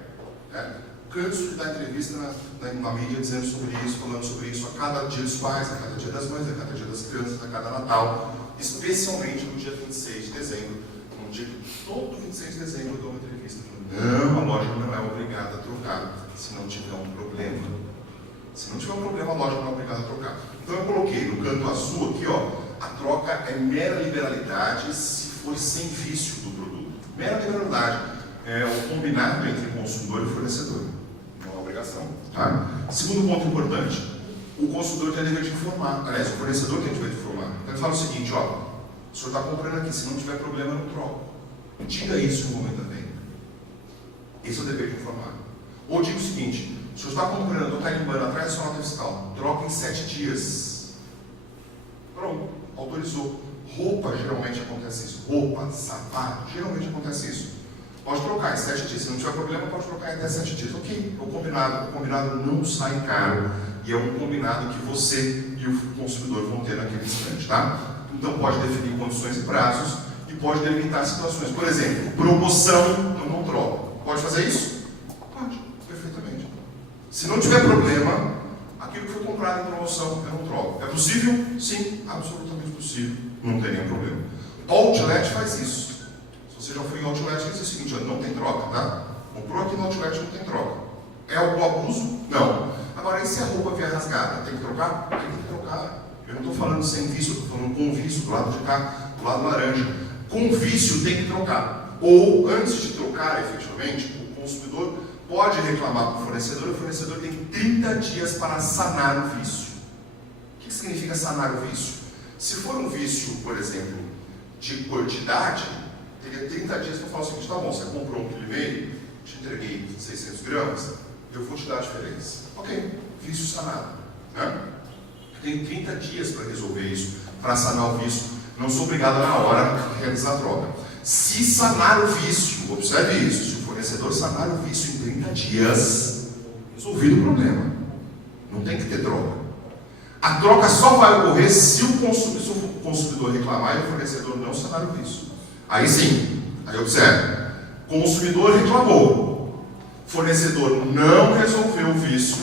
Canso de dar entrevista na mídia dizendo sobre isso, falando sobre isso a cada dia dos pais, a cada dia das mães, a cada dia das crianças, a cada Natal, especialmente no dia 26 de dezembro, um dia que todo 26 de dezembro eu dou uma entrevista falando, não, a loja não é obrigada a trocar se não tiver um problema. Se não tiver um problema, a loja não é obrigada a trocar. Então eu coloquei no canto azul aqui, a troca é mera liberalidade se for sem vício do produto. Mera liberalidade é o combinado entre o consumidor e o fornecedor. Não é uma obrigação. Tá? Segundo ponto importante, o consumidor tem a dever de informar. Aliás, o fornecedor tem a dever de informar. Então ele fala o seguinte, o senhor está comprando aqui, se não tiver problema, eu não troco. Diga isso no momento da venda. Esse é o dever de informar. Ou diga o seguinte, o senhor está comprando, ou está limpando atrás da sua nota fiscal, troca em 7 dias. Pronto, autorizou. Roupa, geralmente acontece isso. Roupa, sapato, geralmente acontece isso. Pode trocar em 7 dias. Se não tiver problema, pode trocar em até 7 dias. Ok, o combinado não sai caro. E é um combinado que você e o consumidor vão ter naquele instante, tá? Então pode definir condições e prazos e pode delimitar situações. Por exemplo, promoção, eu não troco. Pode fazer isso? Pode, perfeitamente. Se não tiver problema, aquilo que foi comprado em promoção, eu não troco. É possível? Sim, absolutamente possível. Não tem nenhum problema. Outlet faz isso. Se você já foi em Outlet, diz o seguinte, não tem troca, tá? Comprou aqui no Outlet, não tem troca. É algum abuso? Não. Agora, e se a roupa vier rasgada? Tem que trocar? Tem que trocar. Eu não estou falando sem vício, eu estou falando com vício, do lado de cá, do lado laranja. Com vício tem que trocar. Ou, antes de trocar, efetivamente, o consumidor pode reclamar para o fornecedor tem 30 dias para sanar o vício. O que significa sanar o vício? Se for um vício, por exemplo, de quantidade, teria 30 dias para falar o seguinte: tá bom, você comprou 1,5 kg, te entreguei 600 gramas, eu vou te dar a diferença. Ok, vício sanado. Né? Tenho 30 dias para resolver isso, para sanar o vício. Não sou obrigado na hora a realizar a troca. Se sanar o vício, observe isso, se o fornecedor sanar o vício em 30 dias, resolvido o problema. Não tem que ter troca. A troca só vai ocorrer se o consumidor reclamar e o fornecedor não sanar o vício. Aí sim, aí observe. Consumidor reclamou, fornecedor não resolveu o vício,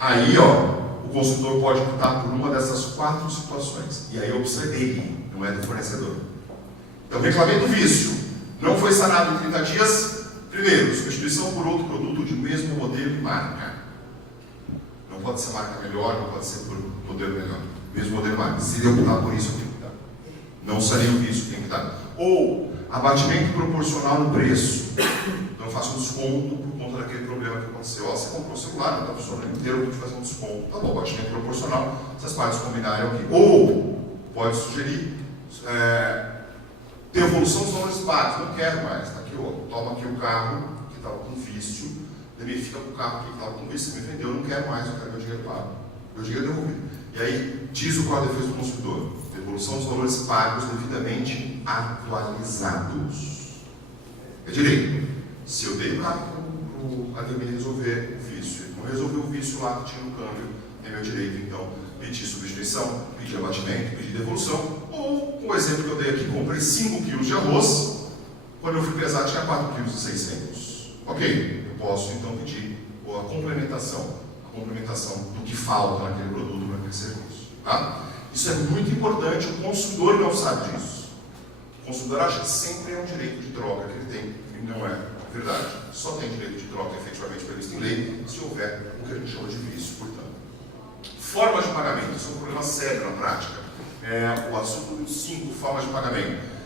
aí o consumidor pode optar por uma dessas 4 situações. E aí a opção é dele, não é do fornecedor. Então, reclamei do vício, não foi sanado em 30 dias. Primeiro, substituição por outro produto de mesmo modelo e marca. Não pode ser marca melhor, não pode ser por modelo melhor. Mesmo modelo e marca. Se ele optar por isso, tem que dar. Não sanei o vício, tem que dar. Ou abatimento proporcional no preço. Então eu faço um desconto por conta daquele problema que aconteceu. Você comprou o celular, não está funcionando inteiro, eu vou te fazer um desconto. Tá bom, abatimento proporcional, se as partes combinarem aqui. Ou pode sugerir devolução dos valores pagos. Não quero mais, está aqui, toma aqui o carro que estava com vício, fica com o carro que estava com vício, você me vendeu, eu não quero mais, eu quero meu dinheiro pago. Meu dinheiro devolvido. E aí diz o Código de Defesa do Consumidor: devolução dos valores pagos devidamente atualizados. É direito. Se eu dei o carro para a DMI resolver o vício, ele não resolveu o vício lá que tinha no câmbio, é meu direito, então, pedir substituição, pedir abatimento, pedir devolução. Ou, o exemplo que eu dei aqui, comprei 5 kg de arroz, quando eu fui pesar tinha 4,6 kg. Ok, eu posso então pedir a complementação do que falta naquele produto, naquele serviço. Tá? Isso é muito importante, o consumidor não sabe disso. O consumidor acha que sempre é um direito de troca que ele tem, e não é verdade. Só tem direito de troca efetivamente previsto em lei se houver o que a gente chama de vício, portanto. Formas de pagamento, isso é um problema sério na prática. O assunto número 5, formas de pagamento.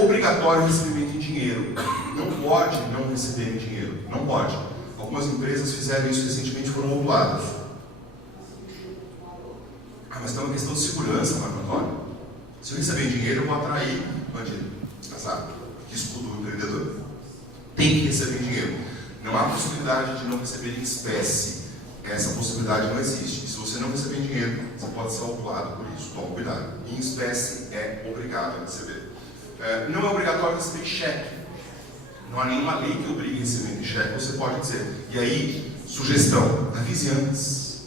Obrigatório recebimento em dinheiro. Não pode não receber em dinheiro. Não pode. Algumas empresas fizeram isso recentemente e foram autuadas. Mas tem uma questão de segurança, Marco Antônio. Se eu receber em dinheiro, eu vou atrair bandido. Sabe? Risco do empreendedor. Tem que receber em dinheiro. Não há possibilidade de não receber em espécie. Essa possibilidade não existe. E se você não receber em dinheiro, você pode ser autuado por isso. Toma cuidado. Em espécie é obrigado a receber. Não é obrigatório receber em cheque. Não há nenhuma lei que obrigue a receber em cheque, você pode dizer. E aí, sugestão, avise antes.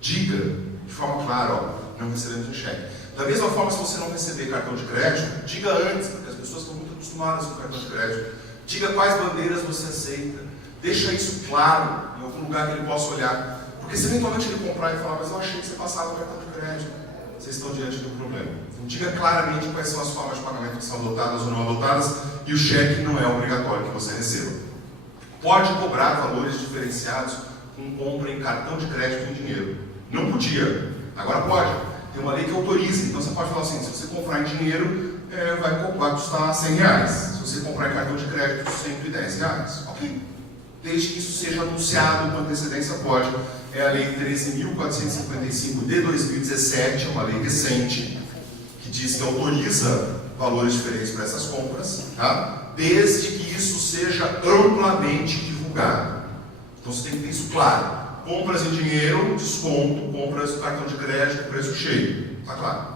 Diga de forma clara, não recebemos em cheque. Da mesma forma, se você não receber cartão de crédito, diga antes, porque as pessoas estão muito acostumadas com cartão de crédito. Diga quais bandeiras você aceita. Deixa isso claro, em algum lugar que ele possa olhar. Porque se eventualmente ele comprar e falar: mas eu achei que você passava o cartão de crédito, vocês estão diante de um problema. Então diga claramente quais são as formas de pagamento que são adotadas ou não adotadas, e o cheque não é obrigatório que você receba. Pode cobrar valores diferenciados com compra em cartão de crédito em dinheiro. Não podia, agora pode. Tem uma lei que autoriza, então você pode falar assim: se você comprar em dinheiro, vai custar R$100. Se você comprar em cartão de crédito, R$110. Ok. Desde que isso seja anunciado com antecedência, pode. É a Lei 13.455 de 2017, é uma lei recente, que diz que autoriza valores diferentes para essas compras, tá? Desde que isso seja amplamente divulgado. Então você tem que ter isso claro. Compras em dinheiro, desconto, compras no cartão de crédito, preço cheio. Está claro.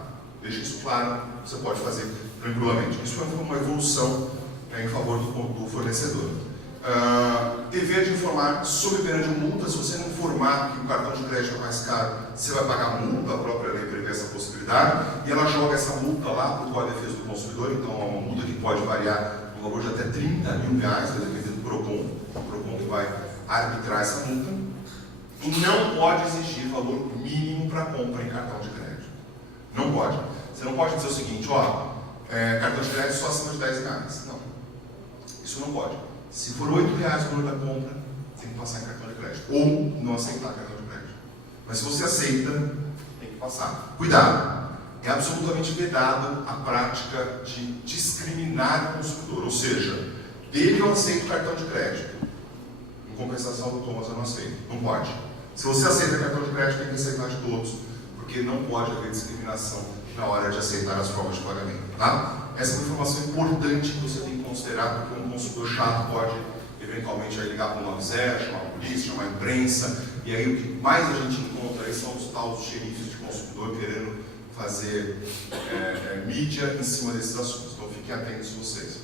Deixa isso claro, você pode fazer tranquilamente. Isso foi uma evolução em favor do fornecedor. Dever de informar sob pena de multa. Se você não informar que o cartão de crédito é mais caro, você vai pagar multa. A própria lei prevê essa possibilidade e ela joga essa multa lá para o Código de Defesa do Consumidor. Então é uma multa que pode variar no valor de até R$30 mil, vai depender do PROCON que vai arbitrar essa multa. E não pode exigir valor mínimo para compra em cartão de crédito. Não pode. Você não pode dizer o seguinte: cartão de crédito só acima de R$10. Não. Isso não pode. Se for R$8 o valor da compra, tem que passar em cartão de crédito. Ou não aceitar cartão de crédito. Mas se você aceita, tem que passar. Cuidado! É absolutamente vedado a prática de discriminar o consumidor. Ou seja, dele eu aceito cartão de crédito. Em compensação do Thomas eu não aceito. Não pode. Se você aceita cartão de crédito, tem que aceitar de todos. Porque porque não pode haver discriminação na hora de aceitar as formas de pagamento. Tá? Essa é uma informação importante que você tem que considerar, porque um consumidor chato pode eventualmente aí ligar para o 90, chamar a polícia, chamar a imprensa, e aí o que mais a gente encontra aí são os tais xerifes de consumidor querendo fazer mídia em cima desses assuntos. Então fiquem atentos vocês.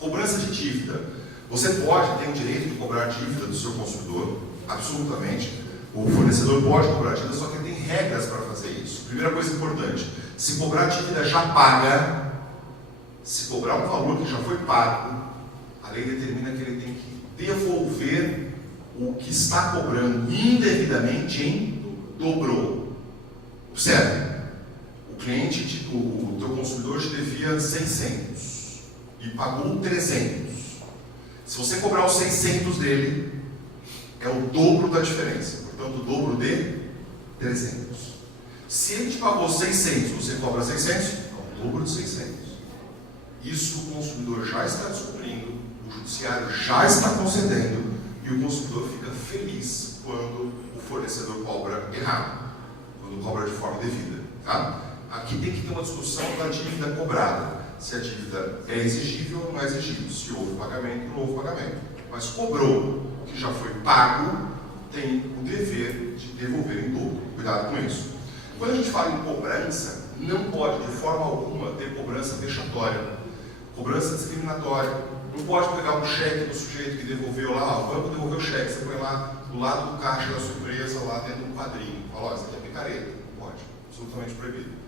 Cobrança de dívida. Você pode ter o direito de cobrar dívida do seu consumidor, absolutamente. O fornecedor pode cobrar dívida, só que ele tem regras para fazer isso. Primeira coisa importante, se cobrar dívida já paga, se cobrar um valor que já foi pago, a lei determina que ele tem que devolver o que está cobrando indevidamente em dobro. Observe, o cliente, o teu consumidor te devia 600 e pagou 300. Se você cobrar os 600 dele, é o dobro da diferença, portanto o dobro de 300. Se ele te pagou 600, você cobra 600, é o dobro de 600. Isso o consumidor já está descobrindo, o judiciário já está concedendo e o consumidor fica feliz quando o fornecedor cobra errado, quando cobra de forma devida. Tá? Aqui tem que ter uma discussão da dívida cobrada, se a dívida é exigível ou não é exigível, se houve pagamento ou não houve pagamento. Mas cobrou o que já foi pago, tem o dever de devolver em dobro. Cuidado com isso. Quando a gente fala em cobrança, não pode de forma alguma ter cobrança vexatória, cobrança discriminatória. Não pode pegar um cheque do sujeito que devolveu lá, o banco devolveu o cheque, você põe lá do lado do caixa da sua empresa, lá dentro de um quadrinho. Fala, ó, isso aqui é picareta. Não pode. Absolutamente proibido.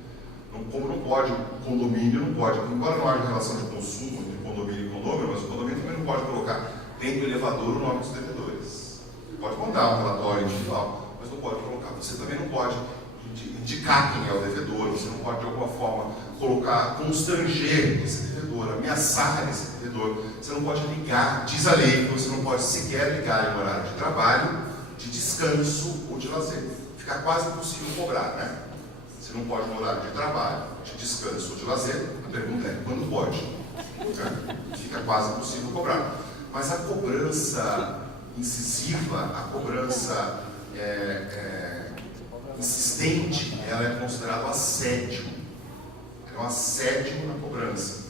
Como não pode, o condomínio não pode, embora não haja relação de consumo entre condomínio e condomínio, mas o condomínio também não pode colocar dentro do elevador o nome dos devedores. Ele pode mandar um relatório individual, mas não pode colocar. Você também não pode indicar quem é o devedor, você não pode de alguma forma colocar, constranger esse devedor, ameaçar esse devedor. Você não pode ligar, diz a lei que você não pode sequer ligar em horário de trabalho, de descanso ou de lazer. Fica quase impossível cobrar, né? Você não pode no horário de trabalho, de descanso ou de lazer. A pergunta é, quando pode? Fica quase impossível cobrar. Mas a cobrança incisiva, a cobrança insistente, ela é considerada assédio. É um assédio na cobrança.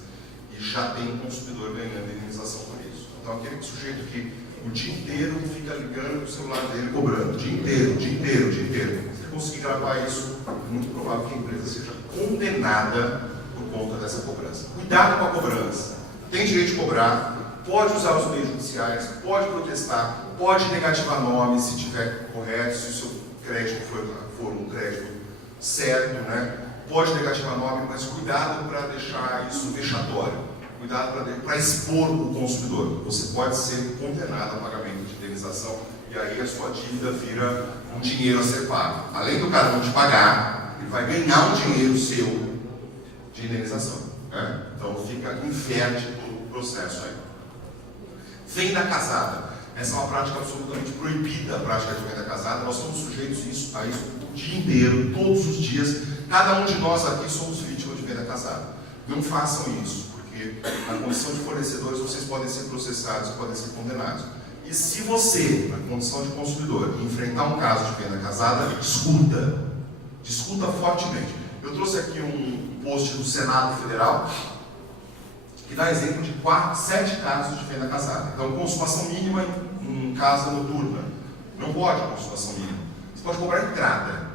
E já tem consumidor ganhando indenização por isso. Então aquele sujeito que o dia inteiro fica ligando o celular dele cobrando, o dia inteiro. Se ele conseguir gravar isso, é muito provável que a empresa seja condenada por conta dessa cobrança. Cuidado com a cobrança. Tem direito de cobrar, pode usar os meios judiciais, pode protestar, pode negativar nome se estiver correto, se o seu crédito for um crédito certo, né? Pode negativar nome, mas cuidado para deixar isso vexatório. Cuidado para expor o consumidor. Você pode ser condenado a pagamento de indenização e aí a sua dívida vira um dinheiro a ser pago. Além do cara não te pagar, ele vai ganhar um dinheiro seu de indenização. Né? Então inverte todo o processo aí. Venda casada. Essa é uma prática absolutamente proibida, a prática de venda casada. Nós somos sujeitos a isso o dia inteiro, todos os dias. Cada um de nós aqui somos vítimas de venda casada. Não façam isso, porque na condição de fornecedores vocês podem ser processados, podem ser condenados. E se você, na condição de consumidor, enfrentar um caso de venda casada, discuta fortemente. Eu trouxe aqui um post do Senado Federal que dá exemplo de 7 casos de venda casada. Então, consumação mínima em casa noturna. Não pode consumação mínima. Você pode cobrar entrada,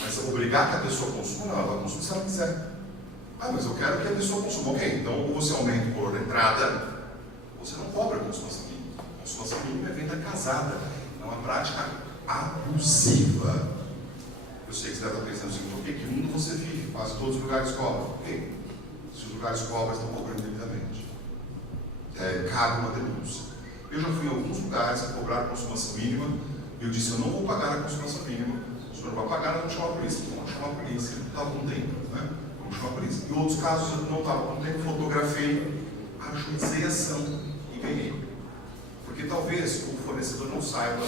mas obrigar que a pessoa consuma, não, ela vai consumir se ela quiser. Ah, mas eu quero que a pessoa consuma. Ok, então ou você aumenta o valor da entrada, ou você não cobra consumação mínima. Consumação mínima é venda casada. É uma prática abusiva. Eu sei que você deve estar pensando assim, por que mundo você vive? Quase todos os lugares cobram. Ok. Se os lugares cobram, estão cobrando devidamente. Cabe uma denúncia. Eu já fui em alguns lugares a cobrar consumação mínima e eu disse, eu não vou pagar a consumação mínima. O senhor não vai pagar, vamos chamar a polícia. Vamos chamar a polícia, estava com tempo, né? Vamos chamar a polícia. Em outros casos eu não estava com tempo, fotografei, ajuizei a ação e ganhei. Porque talvez o fornecedor não saiba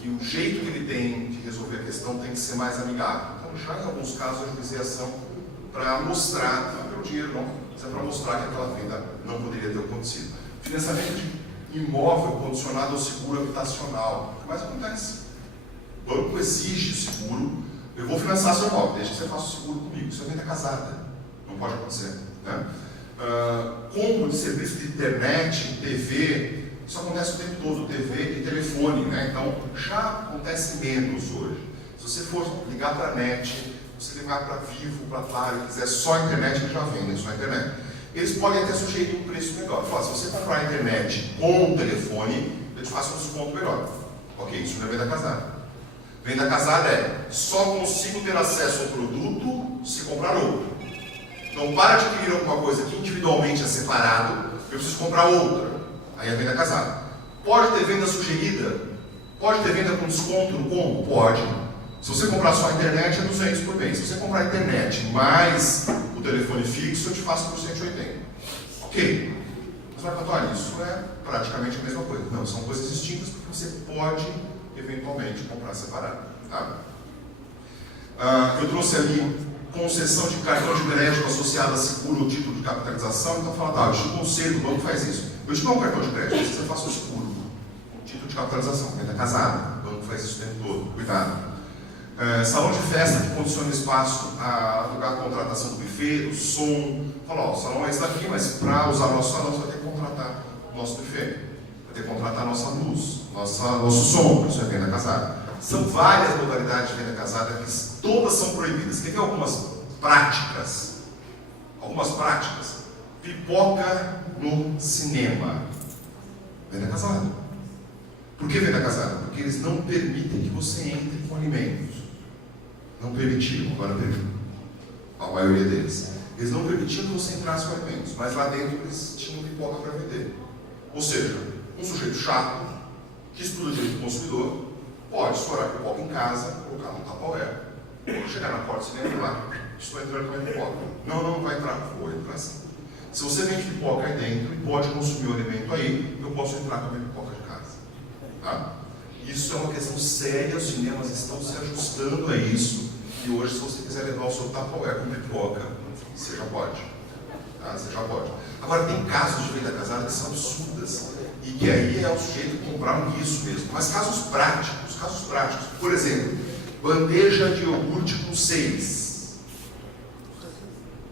que o jeito que ele tem de resolver a questão tem que ser mais amigável. Então já em alguns casos eu ajuizei a ação para mostrar, não é pelo dinheiro não, mas é para mostrar que aquela venda não poderia ter acontecido. Financiamento de imóvel condicionado ao seguro habitacional. O que mais acontece? O banco exige o seguro, Eu vou financiar seu imóvel, desde que você faça o seguro comigo. Isso é venda casada. Não pode acontecer. Né? Compra de serviço de internet, TV, isso acontece o tempo todo, TV e telefone. Né? Então, já acontece menos hoje. Se você for ligar para a net, se ligar para Vivo, para Claro, quiser só a internet, eles já vendem só a internet. Eles podem até sugerir um preço melhor. Fala, se você comprar a internet com o telefone, eu te faço um desconto melhor. Ok, isso não é venda casada. Venda casada é, só consigo ter acesso ao produto se comprar outro. Então, para adquirir alguma coisa que individualmente é separado, eu preciso comprar outra. Aí é venda casada. Pode ter venda sugerida? Pode ter venda com desconto no combo? Pode. Se você comprar só a internet, é 200 por mês. Se você comprar a internet mais o telefone fixo, eu te faço por 180. Ok. Mas vai falar, olha, isso é praticamente a mesma coisa. Não, são coisas distintas porque você pode, eventualmente, comprar separado. Tá? Eu trouxe ali concessão de cartão de crédito associado a seguro ou título de capitalização. Então, fala, tá, o conselho do banco faz isso. Eu te dou um cartão de crédito, você faça o seguro. Título de capitalização, venda casada. O banco faz isso o tempo todo. Cuidado. Salão de festa que condiciona o espaço a alugar a contratação do buffet, do som. Fala, ó, o salão é esse daqui, mas para usar o nosso salão você vai ter que contratar o nosso buffet, vai ter que contratar a nossa luz, nosso som, isso é venda casada. São várias modalidades de venda casada que todas são proibidas. Quer ver algumas práticas? Algumas práticas. Pipoca no cinema. Venda casada. Por que venda casada? Porque eles não permitem que você entre com alimentos. Não permitiam, agora permitem. A maioria deles. Eles não permitiam que você entrasse com alimentos, mas lá dentro eles tinham pipoca para vender. Ou seja, um sujeito chato, que estuda direito do consumidor, pode estourar pipoca em casa, colocar no Tupperware, chegar na porta do cinema e falar, estou entrando com a pipoca. Não vai entrar, vou entrar sim. Se você vende pipoca aí dentro e pode consumir o alimento aí, eu posso entrar com a minha pipoca de casa. Tá? Isso é uma questão séria, os cinemas estão se ajustando a isso, e hoje, se você quiser levar o seu Tupperware com pipoca, você já pode. Tá? Você já pode. Agora, tem casos de venda casada que são absurdas, e que aí é o sujeito comprar um guiço mesmo. Mas casos práticos. Por exemplo, bandeja de iogurte com 6.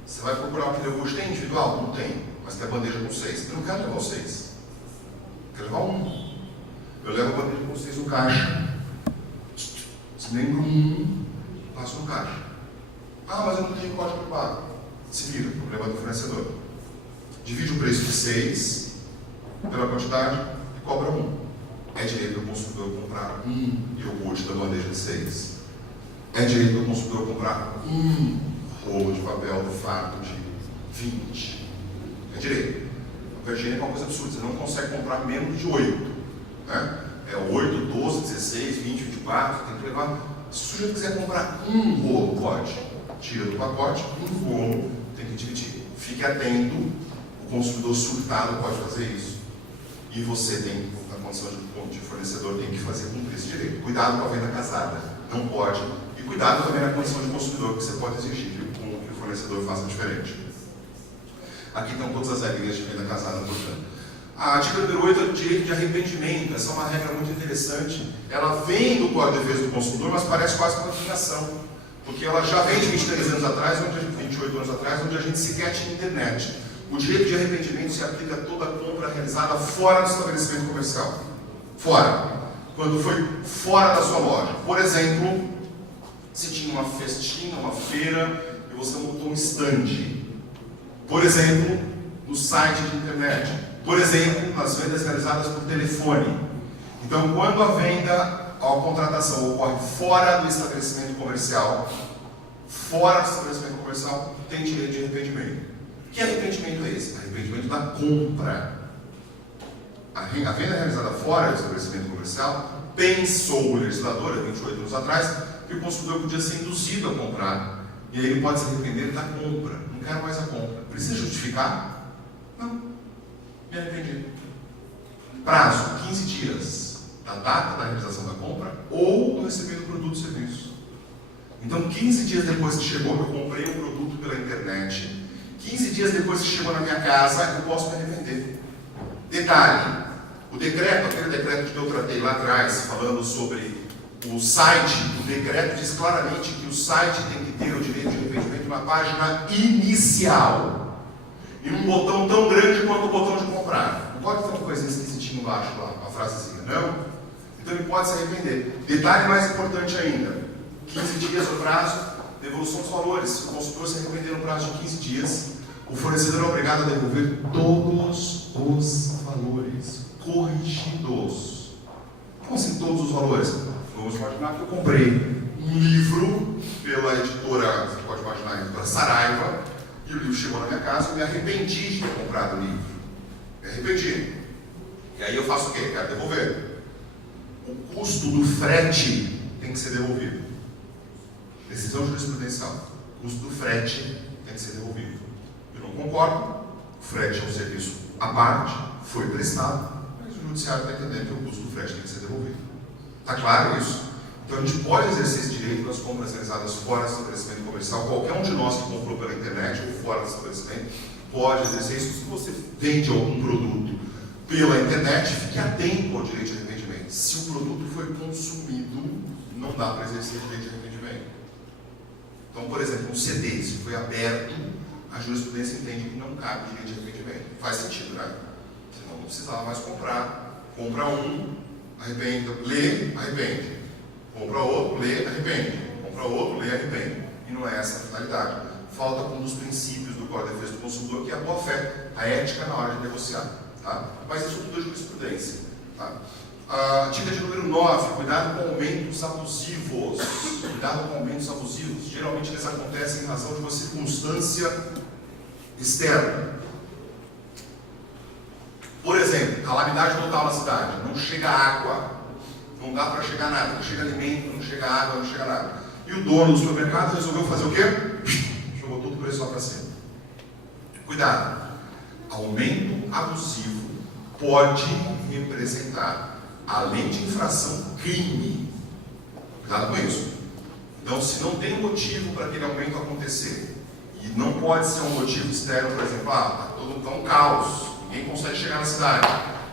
Você vai procurar aquele iogurte, tem individual? Não tem, mas tem a bandeja com 6. Eu não quero levar o 6. Eu quero levar um. Eu levo a bandeja com 6 no caixa. Se lembra um, passo no caixa. Ah, mas eu não tenho código pago. Se vira, problema do fornecedor. Divide o preço de 6 pela quantidade e cobra 1. É direito do consumidor comprar um iogurte da bandeja de 6. É direito do consumidor comprar um rolo de papel do fardo de 20. É direito. O papel higiênico é uma coisa absurda. Você não consegue comprar menos de 8. Né? É 8, 12, 16, 20, 24. Tem que levar. Se o sujeito quiser comprar um rolo, pode. Tira do pacote, um rolo, tem que dividir. Fique atento. O consumidor surtado pode fazer isso. E você tem, na condição de fornecedor, tem que fazer cumprir esse direito. Cuidado com a venda casada, não pode. E cuidado também na condição de consumidor, que você pode exigir que o fornecedor faça diferente. Aqui estão todas as regras de venda casada, portanto. A dica número 8 é o direito de arrependimento. Essa é uma regra muito interessante. Ela vem do Código de Defesa do Consumidor, mas parece quase uma obrigação. Porque ela já vem de 23 anos atrás, 28 anos atrás, onde a gente sequer tinha internet. O direito de arrependimento se aplica a toda compra realizada fora do estabelecimento comercial. Fora. Quando foi fora da sua loja. Por exemplo, se tinha uma festinha, uma feira, e você montou um stand. Por exemplo, no site de internet. Por exemplo, nas vendas realizadas por telefone. Então, quando a venda ou a contratação ocorre fora do estabelecimento comercial, tem direito de arrependimento. Que arrependimento é esse? Arrependimento da compra. A venda realizada fora do estabelecimento comercial, pensou o legislador, há 28 anos atrás, que o consumidor podia ser induzido a comprar. E aí ele pode se arrepender da compra. Não quero mais a compra. Precisa justificar? Não. Me arrependi. Prazo, 15 dias da data da realização da compra ou do recebimento do produto ou serviço. Então, 15 dias depois que chegou, eu comprei o produto pela internet. 15 dias depois que chegou na minha casa, eu posso me arrepender. Detalhe, o decreto, aquele decreto que eu tratei lá atrás, falando sobre O site, o decreto diz claramente que o site tem que ter o direito de arrependimento na página inicial. E um botão tão grande quanto o botão de comprar. Não pode ter uma coisinha esquisitinha embaixo lá, uma frasezinha, não? Então ele pode se arrepender. Detalhe mais importante ainda: 15 dias o prazo, devolução dos valores. Se o consumidor se arrepender no prazo de 15 dias, o fornecedor é obrigado a devolver todos os valores corrigidos. Como assim todos os valores? Vamos imaginar que eu comprei um livro pela editora, você pode imaginar, a editora Saraiva, e o livro chegou na minha casa e eu me arrependi de ter comprado o livro. Me arrependi. E aí eu faço o quê? Quero devolver. O custo do frete tem que ser devolvido. Decisão jurisprudencial. O custo do frete tem que ser devolvido. Eu não concordo. O frete é um serviço à parte, foi prestado, mas o judiciário está entendendo que o custo do frete tem que ser devolvido. Está claro isso? Então a gente pode exercer esse direito nas compras realizadas fora do estabelecimento comercial. Qualquer um de nós que comprou pela internet ou fora do estabelecimento pode exercer isso. Se você vende algum produto pela internet, fique atento ao direito de arrependimento. Se o produto foi consumido, não dá para exercer o direito de arrependimento. Então, por exemplo, um CD, se foi aberto, a jurisprudência entende que não cabe direito de arrependimento. Faz sentido, né? Senão não precisava mais comprar. Compra um, arrepende, lê, arrepende. Compra outro, lê, arrepende. Compra outro, lê, arrepende. E não é essa a finalidade. Falta um dos princípios do Código de Defesa do Consumidor, que é a boa-fé, a ética na hora de negociar. Tá? Mas isso tudo é jurisprudência. Tá? A dica de número 9, cuidado com aumentos abusivos. Cuidado com aumentos abusivos. Geralmente eles acontecem em razão de uma circunstância externa. Por exemplo, calamidade total na cidade. Não chega água. Não dá para chegar nada. Não chega alimento, não chega água, não chega nada. E o dono do supermercado resolveu fazer o quê? Jogou todo o preço lá para cima. Cuidado. Aumento abusivo pode representar, além de infração, crime. Cuidado com isso. Então, se não tem motivo para aquele aumento acontecer, e não pode ser um motivo externo, por exemplo, está um caos, ninguém consegue chegar na cidade,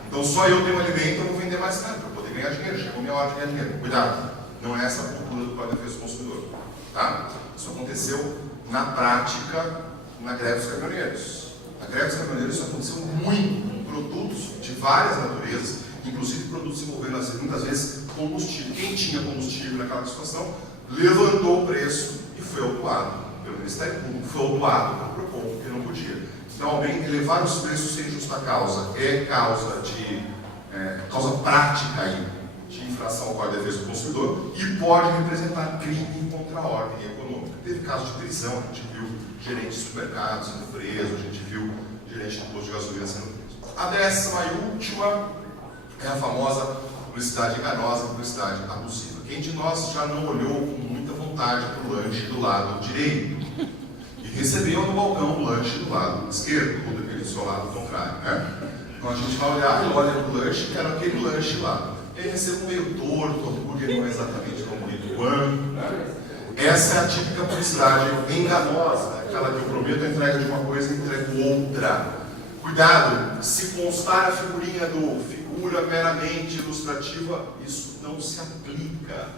então só eu tenho alimento, eu vou vender mais caro, para poder ganhar dinheiro, chegou minha hora de ganhar dinheiro. Cuidado, não é essa a cultura do Código de Defesa do Consumidor. Tá? Isso aconteceu na prática na greve dos caminhoneiros. Na greve dos caminhoneiros isso aconteceu muito, com produtos de várias naturezas, inclusive produtos envolvendo muitas vezes combustível. Quem tinha combustível naquela situação levantou o preço e foi autuado pelo Ministério Público, foi autuado pelo PROCON, porque não podia. Então, elevar os preços sem justa causa é causa prática aí de infração ao Código de Defesa do Consumidor e pode representar crime contra a ordem econômica. Teve casos de prisão, a gente viu gerente de supermercados sendo preso, a gente viu gerente de posto de gasolina sendo preso. A 10ª e última é a famosa publicidade enganosa, publicidade abusiva. Quem de nós já não olhou com muita vontade para o lanche do lado direito e recebeu no balcão o lanche do lado esquerdo, ou depende do seu lado contrário, né? Então a gente vai olhar e olha para o lanche, que era aquele lanche lá. Ele recebeu meio torto, o hambúrguer não é exatamente tão bonito quanto, né? Essa é a típica publicidade enganosa, aquela que eu prometo a entrega de uma coisa e entrego outra. Cuidado, se constar a figurinha do figura meramente ilustrativa, isso não se aplica.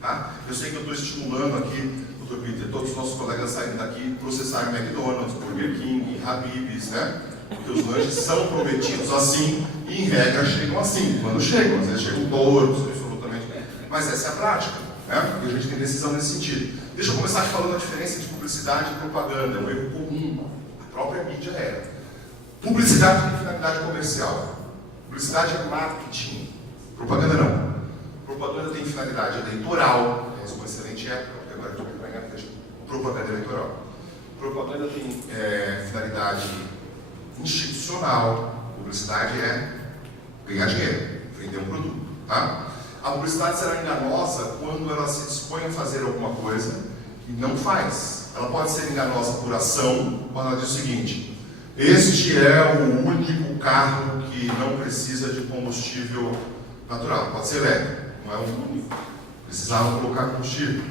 Tá? Eu sei que eu estou estimulando aqui, Dr. Peter, todos os nossos colegas saírem daqui processarem McDonald's, Burger King, Habib's, né? Porque os lanches são prometidos assim e em regra chegam assim. Quando chegam, às vezes chegam tortos, absolutamente. Mas essa é a prática, né? E a gente tem decisão nesse sentido. Deixa eu começar falando a diferença de publicidade e propaganda, é um erro comum. A própria mídia é. Publicidade tem finalidade comercial. Publicidade é marketing. Propaganda não. Propaganda tem finalidade eleitoral. Essa é uma excelente época, porque agora estou acompanhando propaganda eleitoral. Propaganda tem finalidade institucional. Publicidade é ganhar dinheiro, vender um produto. Tá? A publicidade será enganosa quando ela se dispõe a fazer alguma coisa e não faz. Ela pode ser enganosa por ação, quando ela diz o seguinte: este é o único carro que não precisa de combustível natural. Pode ser elétrico, não é o único. Precisava colocar combustível.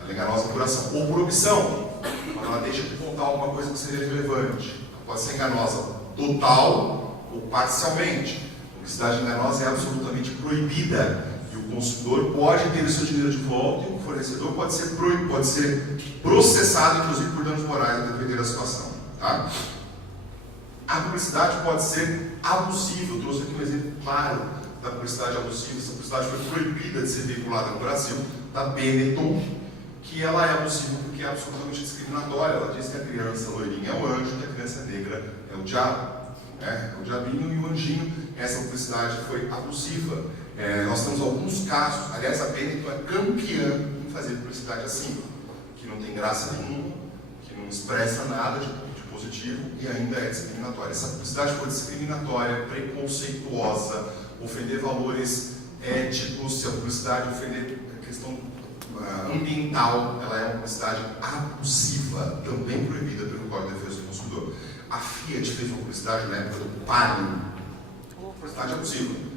Ela é enganosa por ação. Ou por omissão, quando ela deixa de contar alguma coisa que seria relevante. Ela pode ser enganosa total ou parcialmente. A publicidade enganosa é absolutamente proibida. E o o consumidor pode ter o seu dinheiro de volta e o fornecedor pode ser processado, inclusive por danos morais, a depender da situação. Tá? A publicidade pode ser abusiva. Eu trouxe aqui um exemplo claro da publicidade abusiva. Essa publicidade foi proibida de ser veiculada no Brasil, da Benetton, que ela é abusiva porque é absolutamente discriminatória. Ela diz que a criança loirinha é o anjo, que a criança negra é o diabo. É o diabinho e o anjinho. Essa publicidade foi abusiva. Nós temos alguns casos, aliás, a Benetton é campeã em fazer publicidade assim, que não tem graça nenhuma, que não expressa nada de positivo e ainda é discriminatória. Essa publicidade foi discriminatória, preconceituosa, ofender valores éticos. Se a publicidade ofender a questão ambiental, ela é uma publicidade abusiva, também proibida pelo Código de Defesa do Consumidor. A Fiat fez uma publicidade na época do Palio, publicidade abusiva.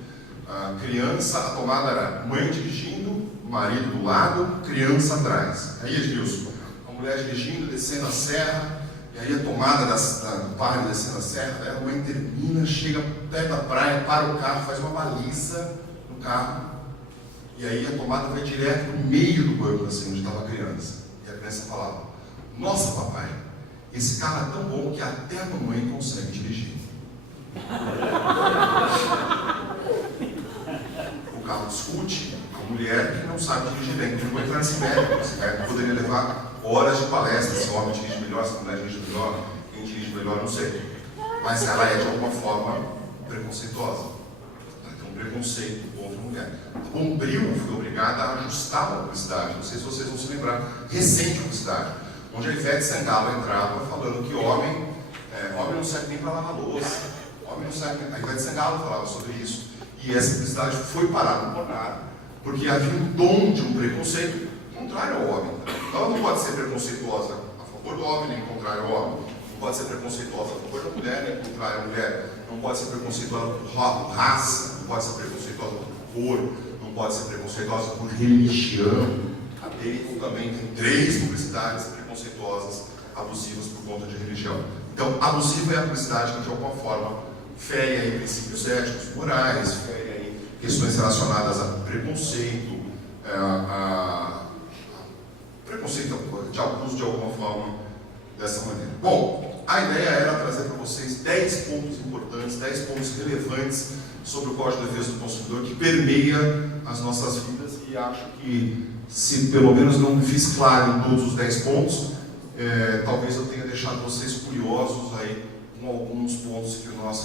A criança, a tomada era mãe dirigindo, marido do lado, criança atrás. Aí, Edilson, a mulher dirigindo, descendo a serra, e aí a tomada do Palio descendo a serra, aí a mãe termina, chega perto da praia, para o carro, faz uma baliza no carro, e aí a tomada vai direto no meio do banco, assim, onde estava a criança. E a criança falava: nossa, papai, esse carro é tão bom que até a mamãe consegue dirigir. O carro discute a mulher que não sabe dirigir bem. Eu não vou entrar nesse mérito. Esse mérito poderia levar horas de palestra. Se o homem dirige melhor, se a mulher dirige melhor, quem dirige melhor, não sei. Mas ela é de alguma forma preconceituosa. Ela tem um preconceito contra a mulher. A Bombril foi obrigada a ajustar a publicidade. Não sei se vocês vão se lembrar. Recente publicidade, onde a Ivete Sangalo entrava falando que homem não serve nem para lavar louça. Homem não serve. A Ivete Sangalo falava sobre isso. E essa publicidade foi parada no Bolsonaro, porque havia um tom de um preconceito contrário ao homem. Então ela não pode ser preconceituosa a favor do homem, nem contrário ao homem. Não pode ser preconceituosa a favor da mulher, nem contrário à mulher. Não pode ser preconceituosa por raça, não pode ser preconceituosa por cor, não pode ser preconceituosa por religião. A Benetton também tem 3 publicidades preconceituosas, abusivas por conta de religião. Então, abusiva é a publicidade que, de alguma forma, fere aí princípios éticos, morais, fere aí questões relacionadas a preconceito, preconceito de abuso de alguma forma dessa maneira. Bom, a ideia era trazer para vocês 10 pontos importantes, 10 pontos relevantes sobre o Código de Defesa do Consumidor que permeia as nossas vidas, e acho que, se pelo menos não me fiz claro em todos os 10 pontos, talvez eu tenha deixado vocês curiosos aí com alguns pontos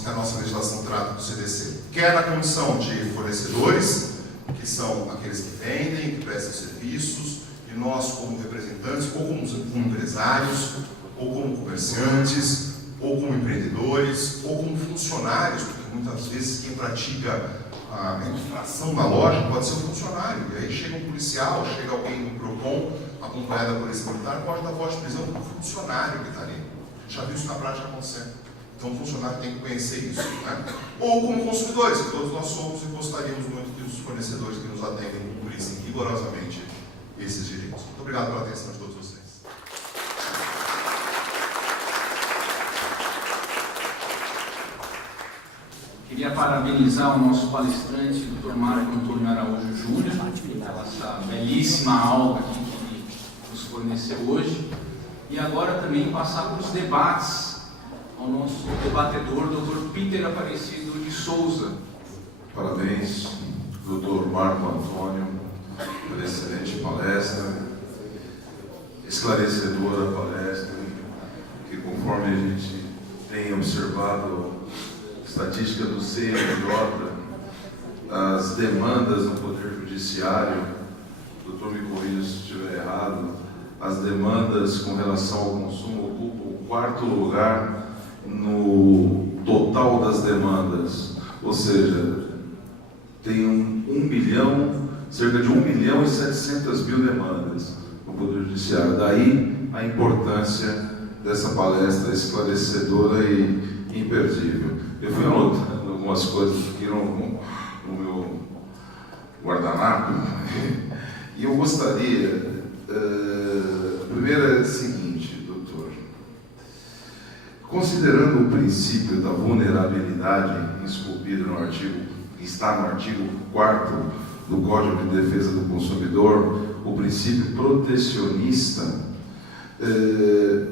que a nossa legislação trata do CDC. Quer na condição de fornecedores, que são aqueles que vendem, que prestam serviços, e nós como representantes, ou como empresários, ou como comerciantes, ou como empreendedores, ou como funcionários, porque muitas vezes quem pratica a infração na loja pode ser um funcionário, e aí chega um policial, chega alguém do PROCON, acompanhado da polícia militar, pode dar voz de prisão para um funcionário que está ali. A gente já viu isso na prática acontecer. Então o funcionário tem que conhecer isso. Né? Ou como consumidores, que todos nós somos, e gostaríamos muito que os fornecedores que nos atendem cumprissem rigorosamente esses direitos. Muito obrigado pela atenção de todos vocês. Queria parabenizar o nosso palestrante, o Dr. Marco Antônio Araújo Júnior, pela essa belíssima aula que nos forneceu hoje. E agora também passar para os debates ao nosso debatedor, Dr. Peter Aparecido de Souza. Parabéns, Dr. Marco Antônio, pela excelente palestra, esclarecedora palestra, que, conforme a gente tem observado estatística do CNJ, as demandas no Poder Judiciário, doutor me corrija se estiver errado, as demandas com relação ao consumo ocupam o 4º lugar no total das demandas, ou seja, tem cerca de 1.700.000 demandas no Poder Judiciário. Daí a importância dessa palestra esclarecedora e imperdível. Eu fui anotando algumas coisas aqui no meu guardanapo e eu gostaria, a primeira é a seguinte, doutor: considerando o princípio da vulnerabilidade esculpido no artigo, que está no artigo 4º do Código de Defesa do Consumidor, o princípio protecionista,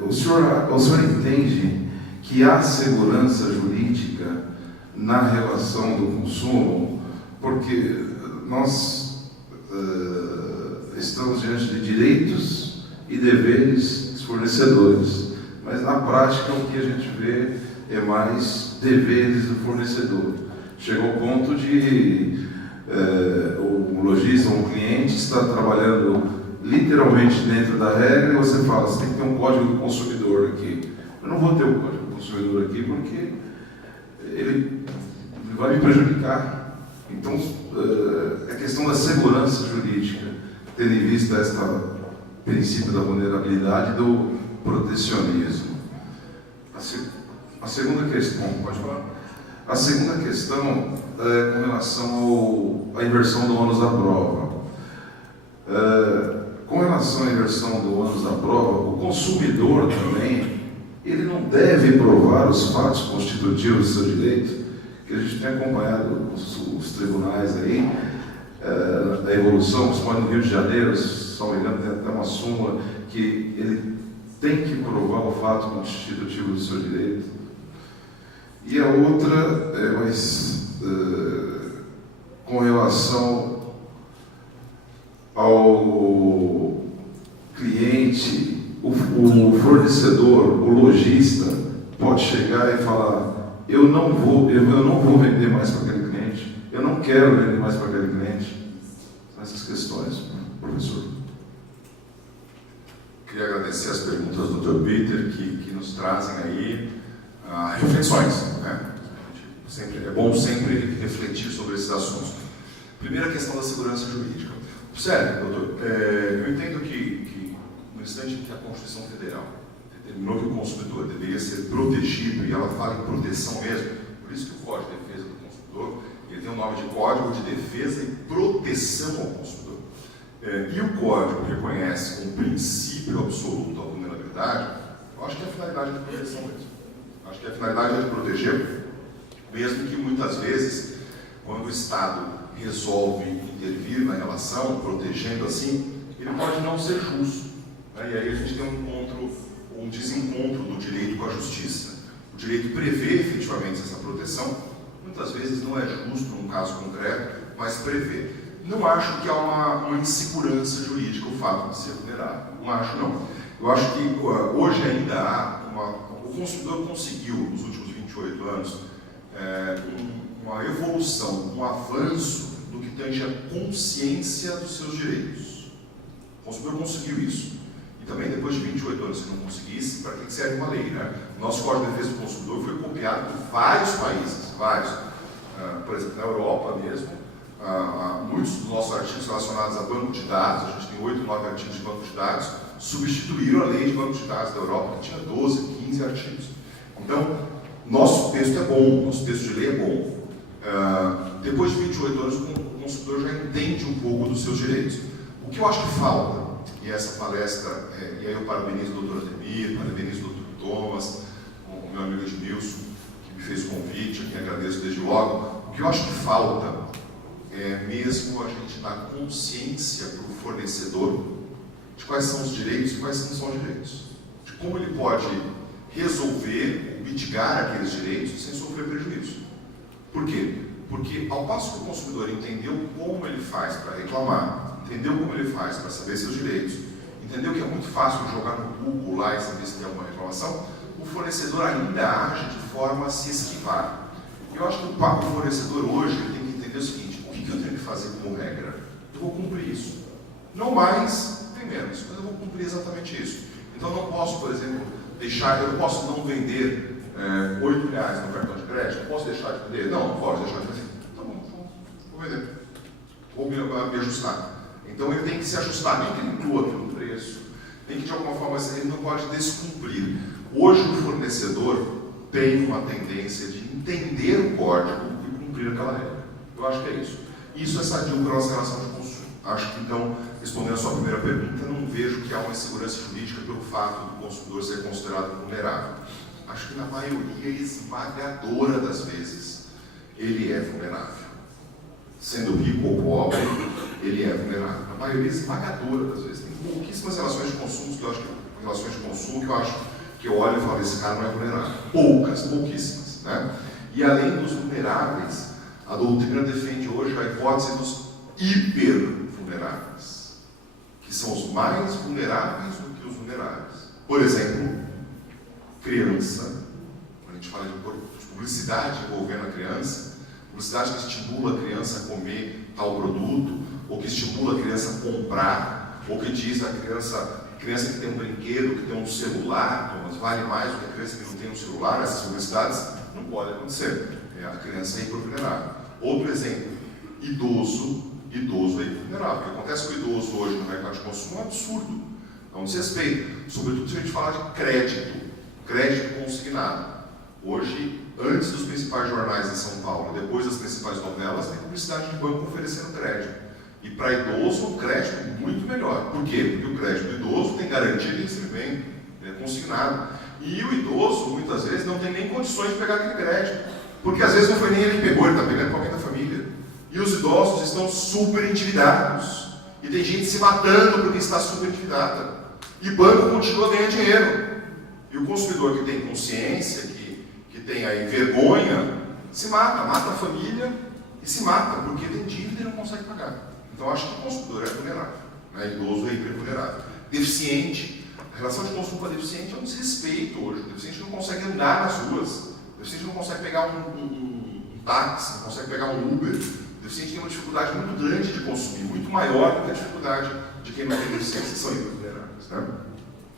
o senhor entende que há segurança jurídica na relação do consumo, porque nós estamos diante de direitos e deveres dos fornecedores, mas na prática o que a gente vê é mais deveres do fornecedor. Chega ao ponto de o lojista, um cliente, está trabalhando literalmente dentro da regra e você fala, você tem que ter um código do consumidor aqui. Eu não vou ter um código do consumidor aqui porque ele vai me prejudicar. Então, a questão da segurança jurídica, tendo em vista este princípio da vulnerabilidade e do protecionismo. A segunda questão, pode falar? A segunda questão é com relação à inversão do ônus da prova. Com relação à inversão do ônus da prova, o consumidor também, ele não deve provar os fatos constitutivos do seu direito, que a gente tem acompanhado os tribunais aí, da evolução, principalmente no Rio de Janeiro, se não me engano, tem até uma súmula que ele tem que provar o fato constitutivo do seu direito. E a outra é mais com relação ao cliente, o fornecedor, o lojista, pode chegar e falar, eu não vou vender mais para aquele cliente, eu não quero vender mais para aquele cliente. São essas questões, professor. Queria agradecer as perguntas do Dr. Peter, que nos trazem aí reflexões, né? É bom sempre refletir sobre esses assuntos. Primeira questão da segurança jurídica. Observe, doutor, eu entendo que no instante em que a Constituição Federal determinou que o consumidor deveria ser protegido, e ela fala em proteção mesmo, por isso que o Código de Defesa do Consumidor, ele tem o nome de Código de Defesa e Proteção ao Consumidor. E o Código reconhece como princípio absoluto a vulnerabilidade, eu acho que a finalidade é de proteção mesmo. Acho que a finalidade é de proteger, mesmo que muitas vezes, quando o Estado resolve intervir na relação, protegendo assim, ele pode não ser justo. Né? E aí a gente tem um desencontro do direito com a justiça. O direito prevê efetivamente essa proteção, muitas vezes não é justo num caso concreto, mas prevê. Não acho que há uma insegurança jurídica o fato de ser vulnerável. Não acho, não. Eu acho que hoje ainda há o consumidor conseguiu, nos últimos 28 anos, uma evolução, um avanço no que tange a consciência dos seus direitos. O consumidor conseguiu isso. E também, depois de 28 anos, se não conseguisse, para que serve uma lei, né? O nosso Código de Defesa do Consumidor foi copiado por vários países, vários. Por exemplo, na Europa mesmo, muitos dos nossos artigos relacionados a banco de dados, a gente tem 8, 9 artigos de banco de dados, substituíram a lei de banco de dados da Europa, que tinha 12, 15 artigos. Então, nosso texto é bom, nosso texto de lei é bom. Depois de 28 anos, o consumidor já entende um pouco dos seus direitos. O que eu acho que falta, e essa palestra, e aí eu parabenizo o Dr. Ademir, parabenizo o Dr. Thomas, o meu amigo Edmilson, que me fez o convite, a quem agradeço desde logo. O que eu acho que falta é mesmo a gente dar consciência para o fornecedor de quais são os direitos e quais não são os direitos. De como ele pode resolver, mitigar aqueles direitos sem sofrer prejuízo. Por quê? Porque ao passo que o consumidor entendeu como ele faz para reclamar, entendeu como ele faz para saber seus direitos, entendeu que é muito fácil jogar no Google lá e saber se tem alguma reclamação, o fornecedor ainda age de forma a se esquivar. Eu acho que o fornecedor hoje ele tem que entender o seguinte: o que eu tenho que fazer como regra? Eu vou cumprir isso. Não mais, nem menos, mas eu vou cumprir exatamente isso. Então eu não posso, por exemplo, eu não posso não vender R$8 no cartão de crédito, não posso deixar de vender? Não posso deixar de vender. Tá bom, vou vender. Vou me ajustar. Então ele tem que se ajustar, nem que ele inclua aquilo no preço, nem que de alguma forma ele não pode descumprir. Hoje o fornecedor tem uma tendência de entender o código e cumprir aquela regra. Eu acho que é isso. Isso é sadio para a nossa relação de consumo. Acho que, então, respondendo a sua primeira pergunta, não vejo que há uma insegurança jurídica pelo fato do consumidor ser considerado vulnerável. Acho que na maioria esmagadora das vezes ele é vulnerável. sendo rico ou pobre, ele é vulnerável. A maioria esmagadora das vezes. Tem pouquíssimas relações de consumo que eu acho que eu olho e falo, esse cara não é vulnerável. Pouquíssimas, né? E além dos vulneráveis, a doutrina defende hoje a hipótese dos hipervulneráveis, que são os mais vulneráveis do que os vulneráveis. Por exemplo, criança. Quando a gente fala de publicidade envolvendo a criança, publicidade que estimula a criança a comer tal produto, ou que estimula a criança a comprar, ou que diz a criança que tem um brinquedo, que tem um celular, mas vale mais do que a criança que não tem um celular. Essas publicidades não podem acontecer. A criança é hipervulnerável. Outro exemplo, idoso é hipervulnerável. O que acontece com o idoso hoje no mercado de consumo é um absurdo. É um desrespeito. Sobretudo se a gente falar de crédito consignado. Hoje, antes dos principais jornais em São Paulo, depois das principais novelas, tem publicidade de banco oferecendo crédito. E para idoso, um crédito muito melhor. Por quê? Porque o crédito do idoso tem garantia de recebimento, é consignado. E o idoso, muitas vezes, não tem nem condições de pegar aquele crédito. Porque às vezes não foi nem ele que pegou, ele está pegando com alguém da família. E os idosos estão super endividados. E tem gente se matando porque está super endividada. E o banco continua ganhando dinheiro. E o consumidor que tem consciência, que tem aí vergonha, se mata a família e se mata, porque tem dívida e não consegue pagar. Então acho que o consumidor é vulnerável, né? Idoso é hipervulnerável. Deficiente, a relação de consumo com a deficiente é um desrespeito hoje. O deficiente não consegue andar nas ruas, o deficiente não consegue pegar um táxi, não consegue pegar um Uber. O deficiente tem uma dificuldade muito grande de consumir, muito maior do que a dificuldade de quem não tem deficiência, são hipervulneráveis, né?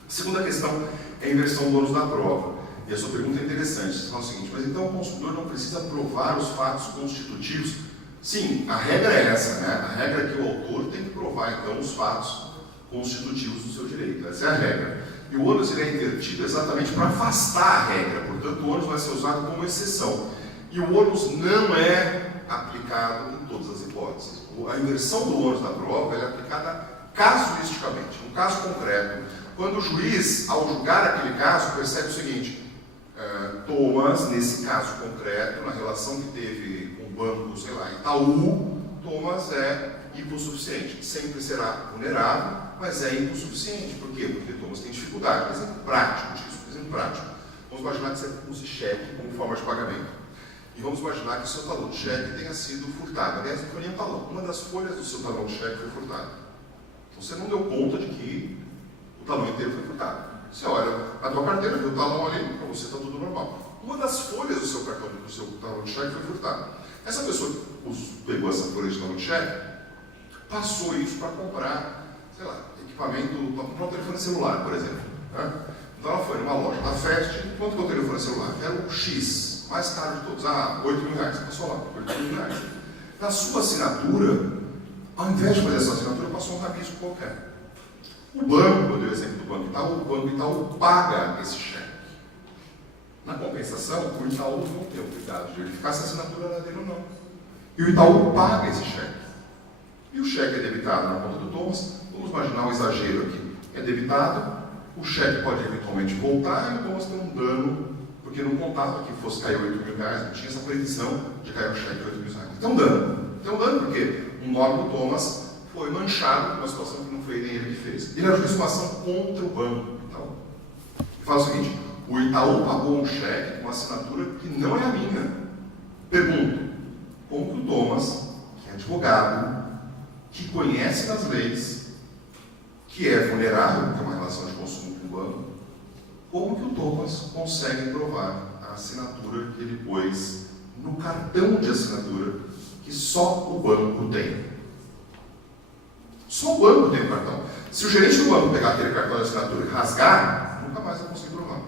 A segunda questão é a inversão do ônus da prova. E a sua pergunta é interessante. Você fala o seguinte, mas então o consumidor não precisa provar os fatos constitutivos? Sim, a regra é essa, né? A regra é que o autor tem que provar, então, os fatos constitutivos do seu direito. Essa é a regra. E o ônus é invertido exatamente para afastar a regra. Portanto, o ônus vai ser usado como exceção. E o ônus não é aplicado em todas as hipóteses. A inversão do ônus da prova é aplicada casuisticamente, um caso concreto. Quando o juiz, ao julgar aquele caso, percebe o seguinte, Thomas, nesse caso concreto, na relação que teve com o banco, sei lá, Itaú, Thomas é hipossuficiente. Sempre será vulnerável, mas é hipossuficiente. Por quê? Porque Thomas tem dificuldade. Exemplo prático disso, exemplo prático. Vamos imaginar que você use cheque como forma de pagamento. E vamos imaginar que o seu talão de cheque tenha sido furtado. Aliás, não foi nem um talão. Uma das folhas do seu talão de cheque foi furtada. Então você não deu conta de que o talão inteiro foi furtado. Você olha a tua carteira, viu o talão ali, para você está tudo normal. Uma das folhas do seu cartão, do seu talão de cheque foi furtada. Essa pessoa que pegou essa folha de talão de cheque, passou isso para comprar, sei lá, equipamento, para comprar um telefone celular, por exemplo. Né? Então ela foi numa loja da Fest, quanto que é o telefone celular? Era o X, mais caro de todos, R$8.000, passou lá, R$8.000. Na sua assinatura, ao invés de fazer essa assinatura, passou um rabisco qualquer. O banco, eu dei o exemplo do Banco Itaú paga esse cheque. Na compensação, o Itaú não tem o cuidado de verificar se a assinatura era dele ou não. E o Itaú paga esse cheque. E o cheque é debitado na conta do Thomas. Vamos imaginar um exagero aqui. É debitado, o cheque pode eventualmente voltar e o Thomas tem um dano, porque não contava que fosse cair R$8.000, não tinha essa previsão de cair um cheque de R$8.000. Tem um dano. Tem um dano por quê? Um nome do Thomas foi manchado por uma situação que não foi nem ele que fez. Ele ajuiza uma ação contra o banco. Então, ele fala o seguinte, o Itaú pagou um cheque com uma assinatura que não é a minha. Pergunto, como que o Thomas, que é advogado, que conhece das leis, que é vulnerável, que é uma relação de consumo com o banco, como que o Thomas consegue provar a assinatura que ele pôs no cartão de assinatura que só o banco tem? Só o banco tem o cartão. Se o gerente do banco pegar aquele cartão de assinatura e rasgar, nunca mais vai conseguir provar.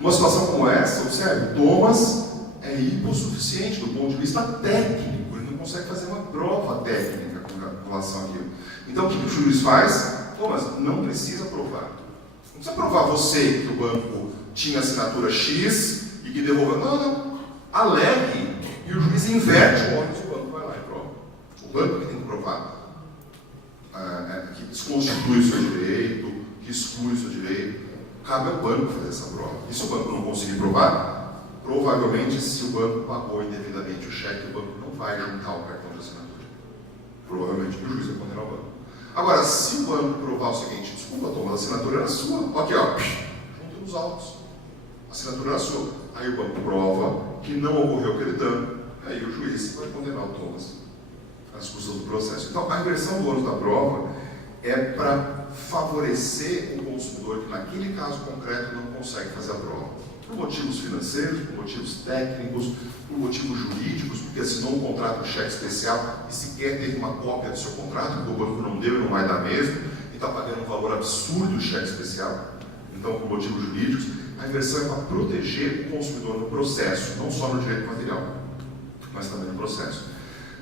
Numa situação como essa, observe, Thomas é hipossuficiente do ponto de vista técnico, ele não consegue fazer uma prova técnica com relação àquilo. Então o que o juiz faz? Thomas, não precisa provar. Não precisa provar você que o banco tinha assinatura X e que devolveu. Não. Alegue e o juiz inverte o ônus, o banco vai lá e prova. O banco que tem que provar. Que desconstitui o seu direito, que exclui o seu direito, cabe ao banco fazer essa prova. E se o banco não conseguir provar, provavelmente se o banco pagou indevidamente o cheque, o banco não vai juntar o cartão de assinatura. Provavelmente o juiz vai condenar o banco. Agora, se o banco provar o seguinte, desculpa, Tom, a assinatura era sua, aqui ó, junto nos autos, a assinatura era sua. Aí o banco prova que não ocorreu aquele dano, aí o juiz vai condenar o Thomas às custas do processo. Então, a inversão do ônus da prova é para favorecer o consumidor que naquele caso concreto não consegue fazer a prova. Por motivos financeiros, por motivos técnicos, por motivos jurídicos, porque assinou um contrato de cheque especial e sequer teve uma cópia do seu contrato, porque o banco não deu e não vai dar mesmo, e está pagando um valor absurdo de cheque especial. Então, por motivos jurídicos, a inversão é para proteger o consumidor no processo, não só no direito material, mas também no processo.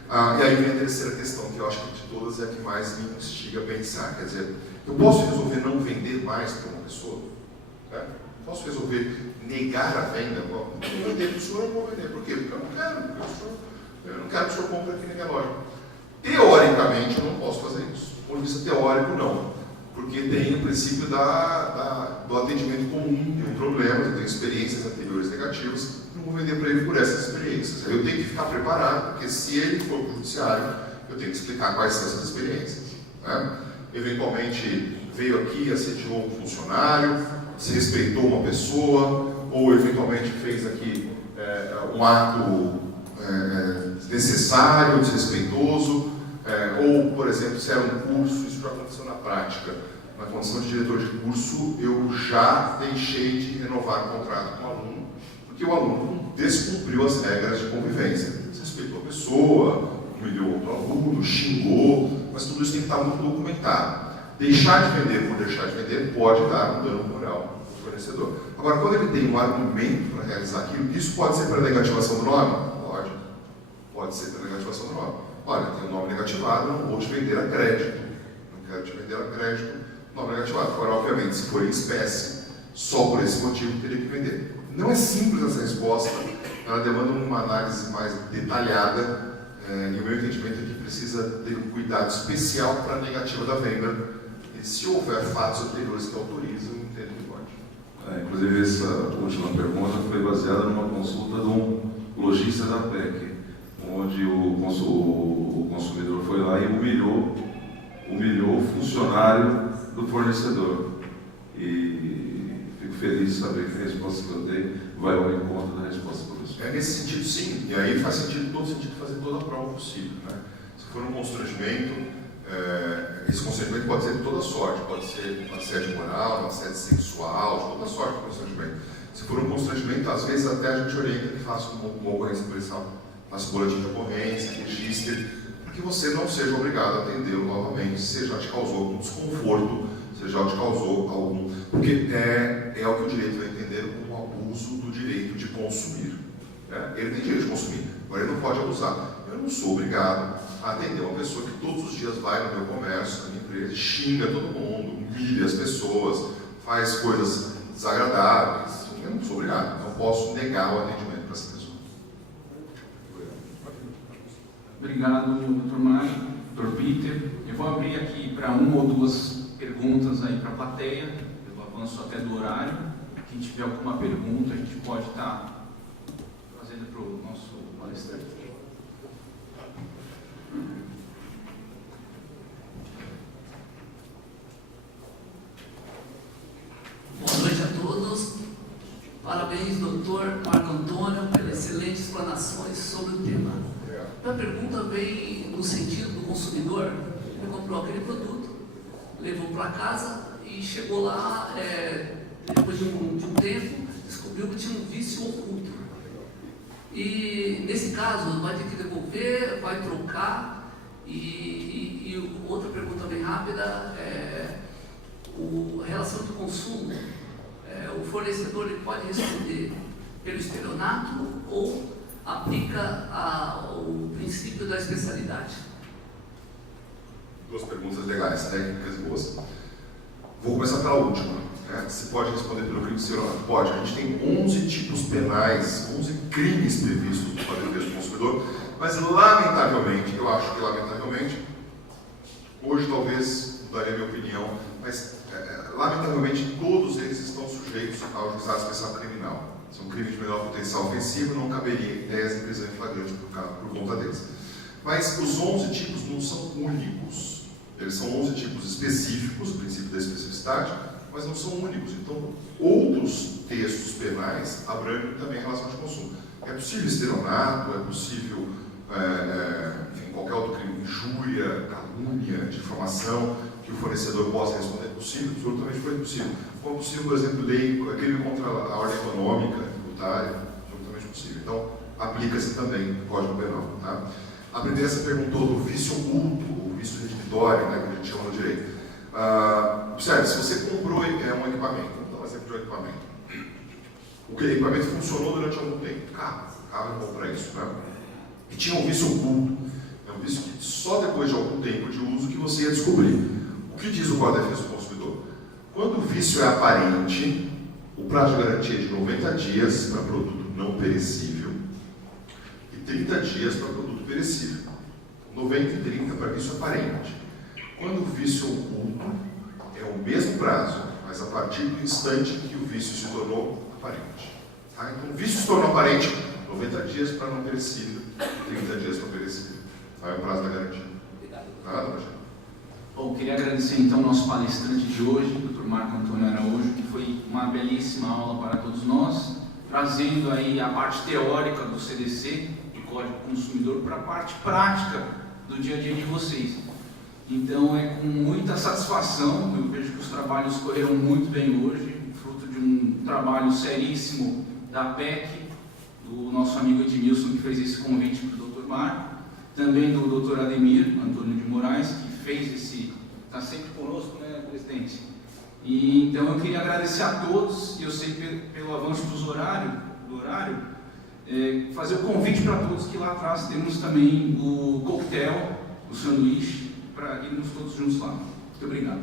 E aí vem a terceira questão, que eu acho que de todas é a que mais me instiga a pensar. Quer dizer, eu posso resolver não vender mais para uma pessoa? Né? Posso resolver negar a venda? Eu vou vender para o senhor, eu vou vender. Por quê? Porque eu não quero. Eu não quero que o senhor compre aqui na minha loja. Teoricamente, eu não posso fazer isso. Do ponto de vista teórico, não. Porque tem o princípio do atendimento comum de um problema, eu tenho experiências anteriores negativas, não vou vender para ele por essas experiências. Eu tenho que ficar preparado, porque se ele for para o judiciário, eu tenho que explicar quais são essas experiências. Né? Eventualmente veio aqui, assediou um funcionário, desrespeitou uma pessoa, ou eventualmente fez aqui um ato desnecessário, desrespeitoso, ou, por exemplo, se era um curso, isso já aconteceu na prática. Na condição de diretor de curso, eu já deixei de renovar o contrato com o aluno, porque o aluno descumpriu as regras de convivência. Desrespeitou a pessoa, humilhou outro aluno, xingou, mas tudo isso tem que estar muito documentado. Deixar de vender por deixar de vender pode dar um dano moral ao fornecedor. Agora, quando ele tem um argumento para realizar aquilo, isso pode ser para negativação do nome? Pode. Pode ser para negativação do nome. Olha, tem um nome negativado, não vou te vender a crédito. Não quero te vender a crédito, nome negativado. Agora, obviamente, se for em espécie, só por esse motivo teria que vender. Não é simples essa resposta, ela demanda uma análise mais detalhada, e o meu entendimento é que precisa ter um cuidado especial para a negativa da venda. E se houver fatos anteriores que autorizam, eu entendo que pode. Inclusive, essa última pergunta foi baseada numa consulta de um lojista da PEC, onde o consumidor foi lá e humilhou o funcionário do fornecedor. E fico feliz de saber que a resposta que eu dei vai ao encontro da resposta do professor. Nesse sentido, sim. E aí faz sentido, todo sentido fazer toda a prova possível. Né? Se for um constrangimento, esse constrangimento pode ser de toda sorte. Pode ser um assédio moral, um assédio sexual, de toda sorte o constrangimento. Se for um constrangimento, às vezes até a gente orienta que faça uma ocorrência policial. Faça boletim de ocorrência, registre, para que você não seja obrigado a atendê-lo novamente, se já te causou algum desconforto, se já te causou algum... Porque é o que o direito vai entender como abuso do direito de consumir. Ele tem direito de consumir, agora ele não pode abusar. Eu não sou obrigado a atender uma pessoa que todos os dias vai no meu comércio, na minha empresa, xinga todo mundo, humilha as pessoas, faz coisas desagradáveis. Eu não sou obrigado, não posso negar o atendimento para essa pessoa. Obrigado, Dr. Mário, Dr. Peter. Eu vou abrir aqui para uma ou duas perguntas aí para a plateia. Eu avanço até do horário. Quem tiver alguma pergunta, a gente pode estar fazendo para o nosso palestrante. Boa noite a todos. Parabéns, doutor Marco Antônio, pelas excelentes explanações sobre o tema. A pergunta vem no sentido do consumidor. Ele comprou aquele produto, levou para casa e chegou lá, depois de um tempo, descobriu que tinha um vício oculto. E nesse caso, vai ter que devolver, vai trocar. E outra pergunta bem rápida é a relação de consumo. O fornecedor ele pode responder pelo estelionato ou aplica o princípio da especialidade? Duas perguntas legais, técnicas e boas. Vou começar pela última. Se pode responder pelo crime de estelionato? Pode. A gente tem 11 tipos penais, 11 crimes previstos no Código de Defesa do Consumidor, mas lamentavelmente, eu acho que lamentavelmente, hoje talvez mudaria a minha opinião, mas lamentavelmente todos eles estão sujeitos ao juizado especial criminal. São crimes de menor potencial ofensivo, não caberia em tese prisão em flagrante por conta deles. Mas os 11 tipos não são únicos. Eles são 11 tipos específicos, o princípio da especificidade, mas não são únicos. Então, outros textos penais abrangem também a relação de consumo. É possível estelionato, é possível enfim, qualquer outro crime, injúria, calúnia, difamação, que o fornecedor possa responder. É possível, absolutamente foi possível. Foi possível, por exemplo, lei, crime contra a ordem econômica, tributária, absolutamente possível. Então, aplica-se também no Código Penal. Tá? A Previdência perguntou do vício oculto, o vício redivitório, né, que a gente chama no direito. Observe, se você comprou um equipamento, vamos dar um exemplo de um equipamento. O equipamento funcionou durante algum tempo. Carro é bom para isso, né? E tinha um vício oculto. É um vício que só depois de algum tempo de uso que você ia descobrir. O que diz o Código de Defesa do Consumidor? Quando o vício é aparente, o prazo de garantia é de 90 dias para produto não perecível e 30 dias para produto perecível. 90 e 30 para vício aparente. Quando o vício oculto, é o mesmo prazo, mas a partir do instante em que o vício se tornou aparente. Tá? Então, o vício se tornou aparente, 90 dias para não perecível, 30 dias para perecível. Tá? É o prazo da garantia. Obrigado. Nada, Rogério? Bom, queria agradecer então ao nosso palestrante de hoje, Dr. Marco Antônio Araújo, que foi uma belíssima aula para todos nós, trazendo aí a parte teórica do CDC, do Código do Consumidor, para a parte prática do dia a dia de vocês. Então é com muita satisfação, eu vejo que os trabalhos correram muito bem hoje, fruto de um trabalho seríssimo da PEC, do nosso amigo Edmilson, que fez esse convite para o Dr. Marco, também do Dr. Ademir Antônio de Moraes, que fez esse, está sempre conosco, né, presidente? E então eu queria agradecer a todos, e eu sei pelo avanço do horário, fazer o convite para todos que lá atrás temos também o coquetel, o sanduíche, para irmos todos juntos lá. Muito obrigado.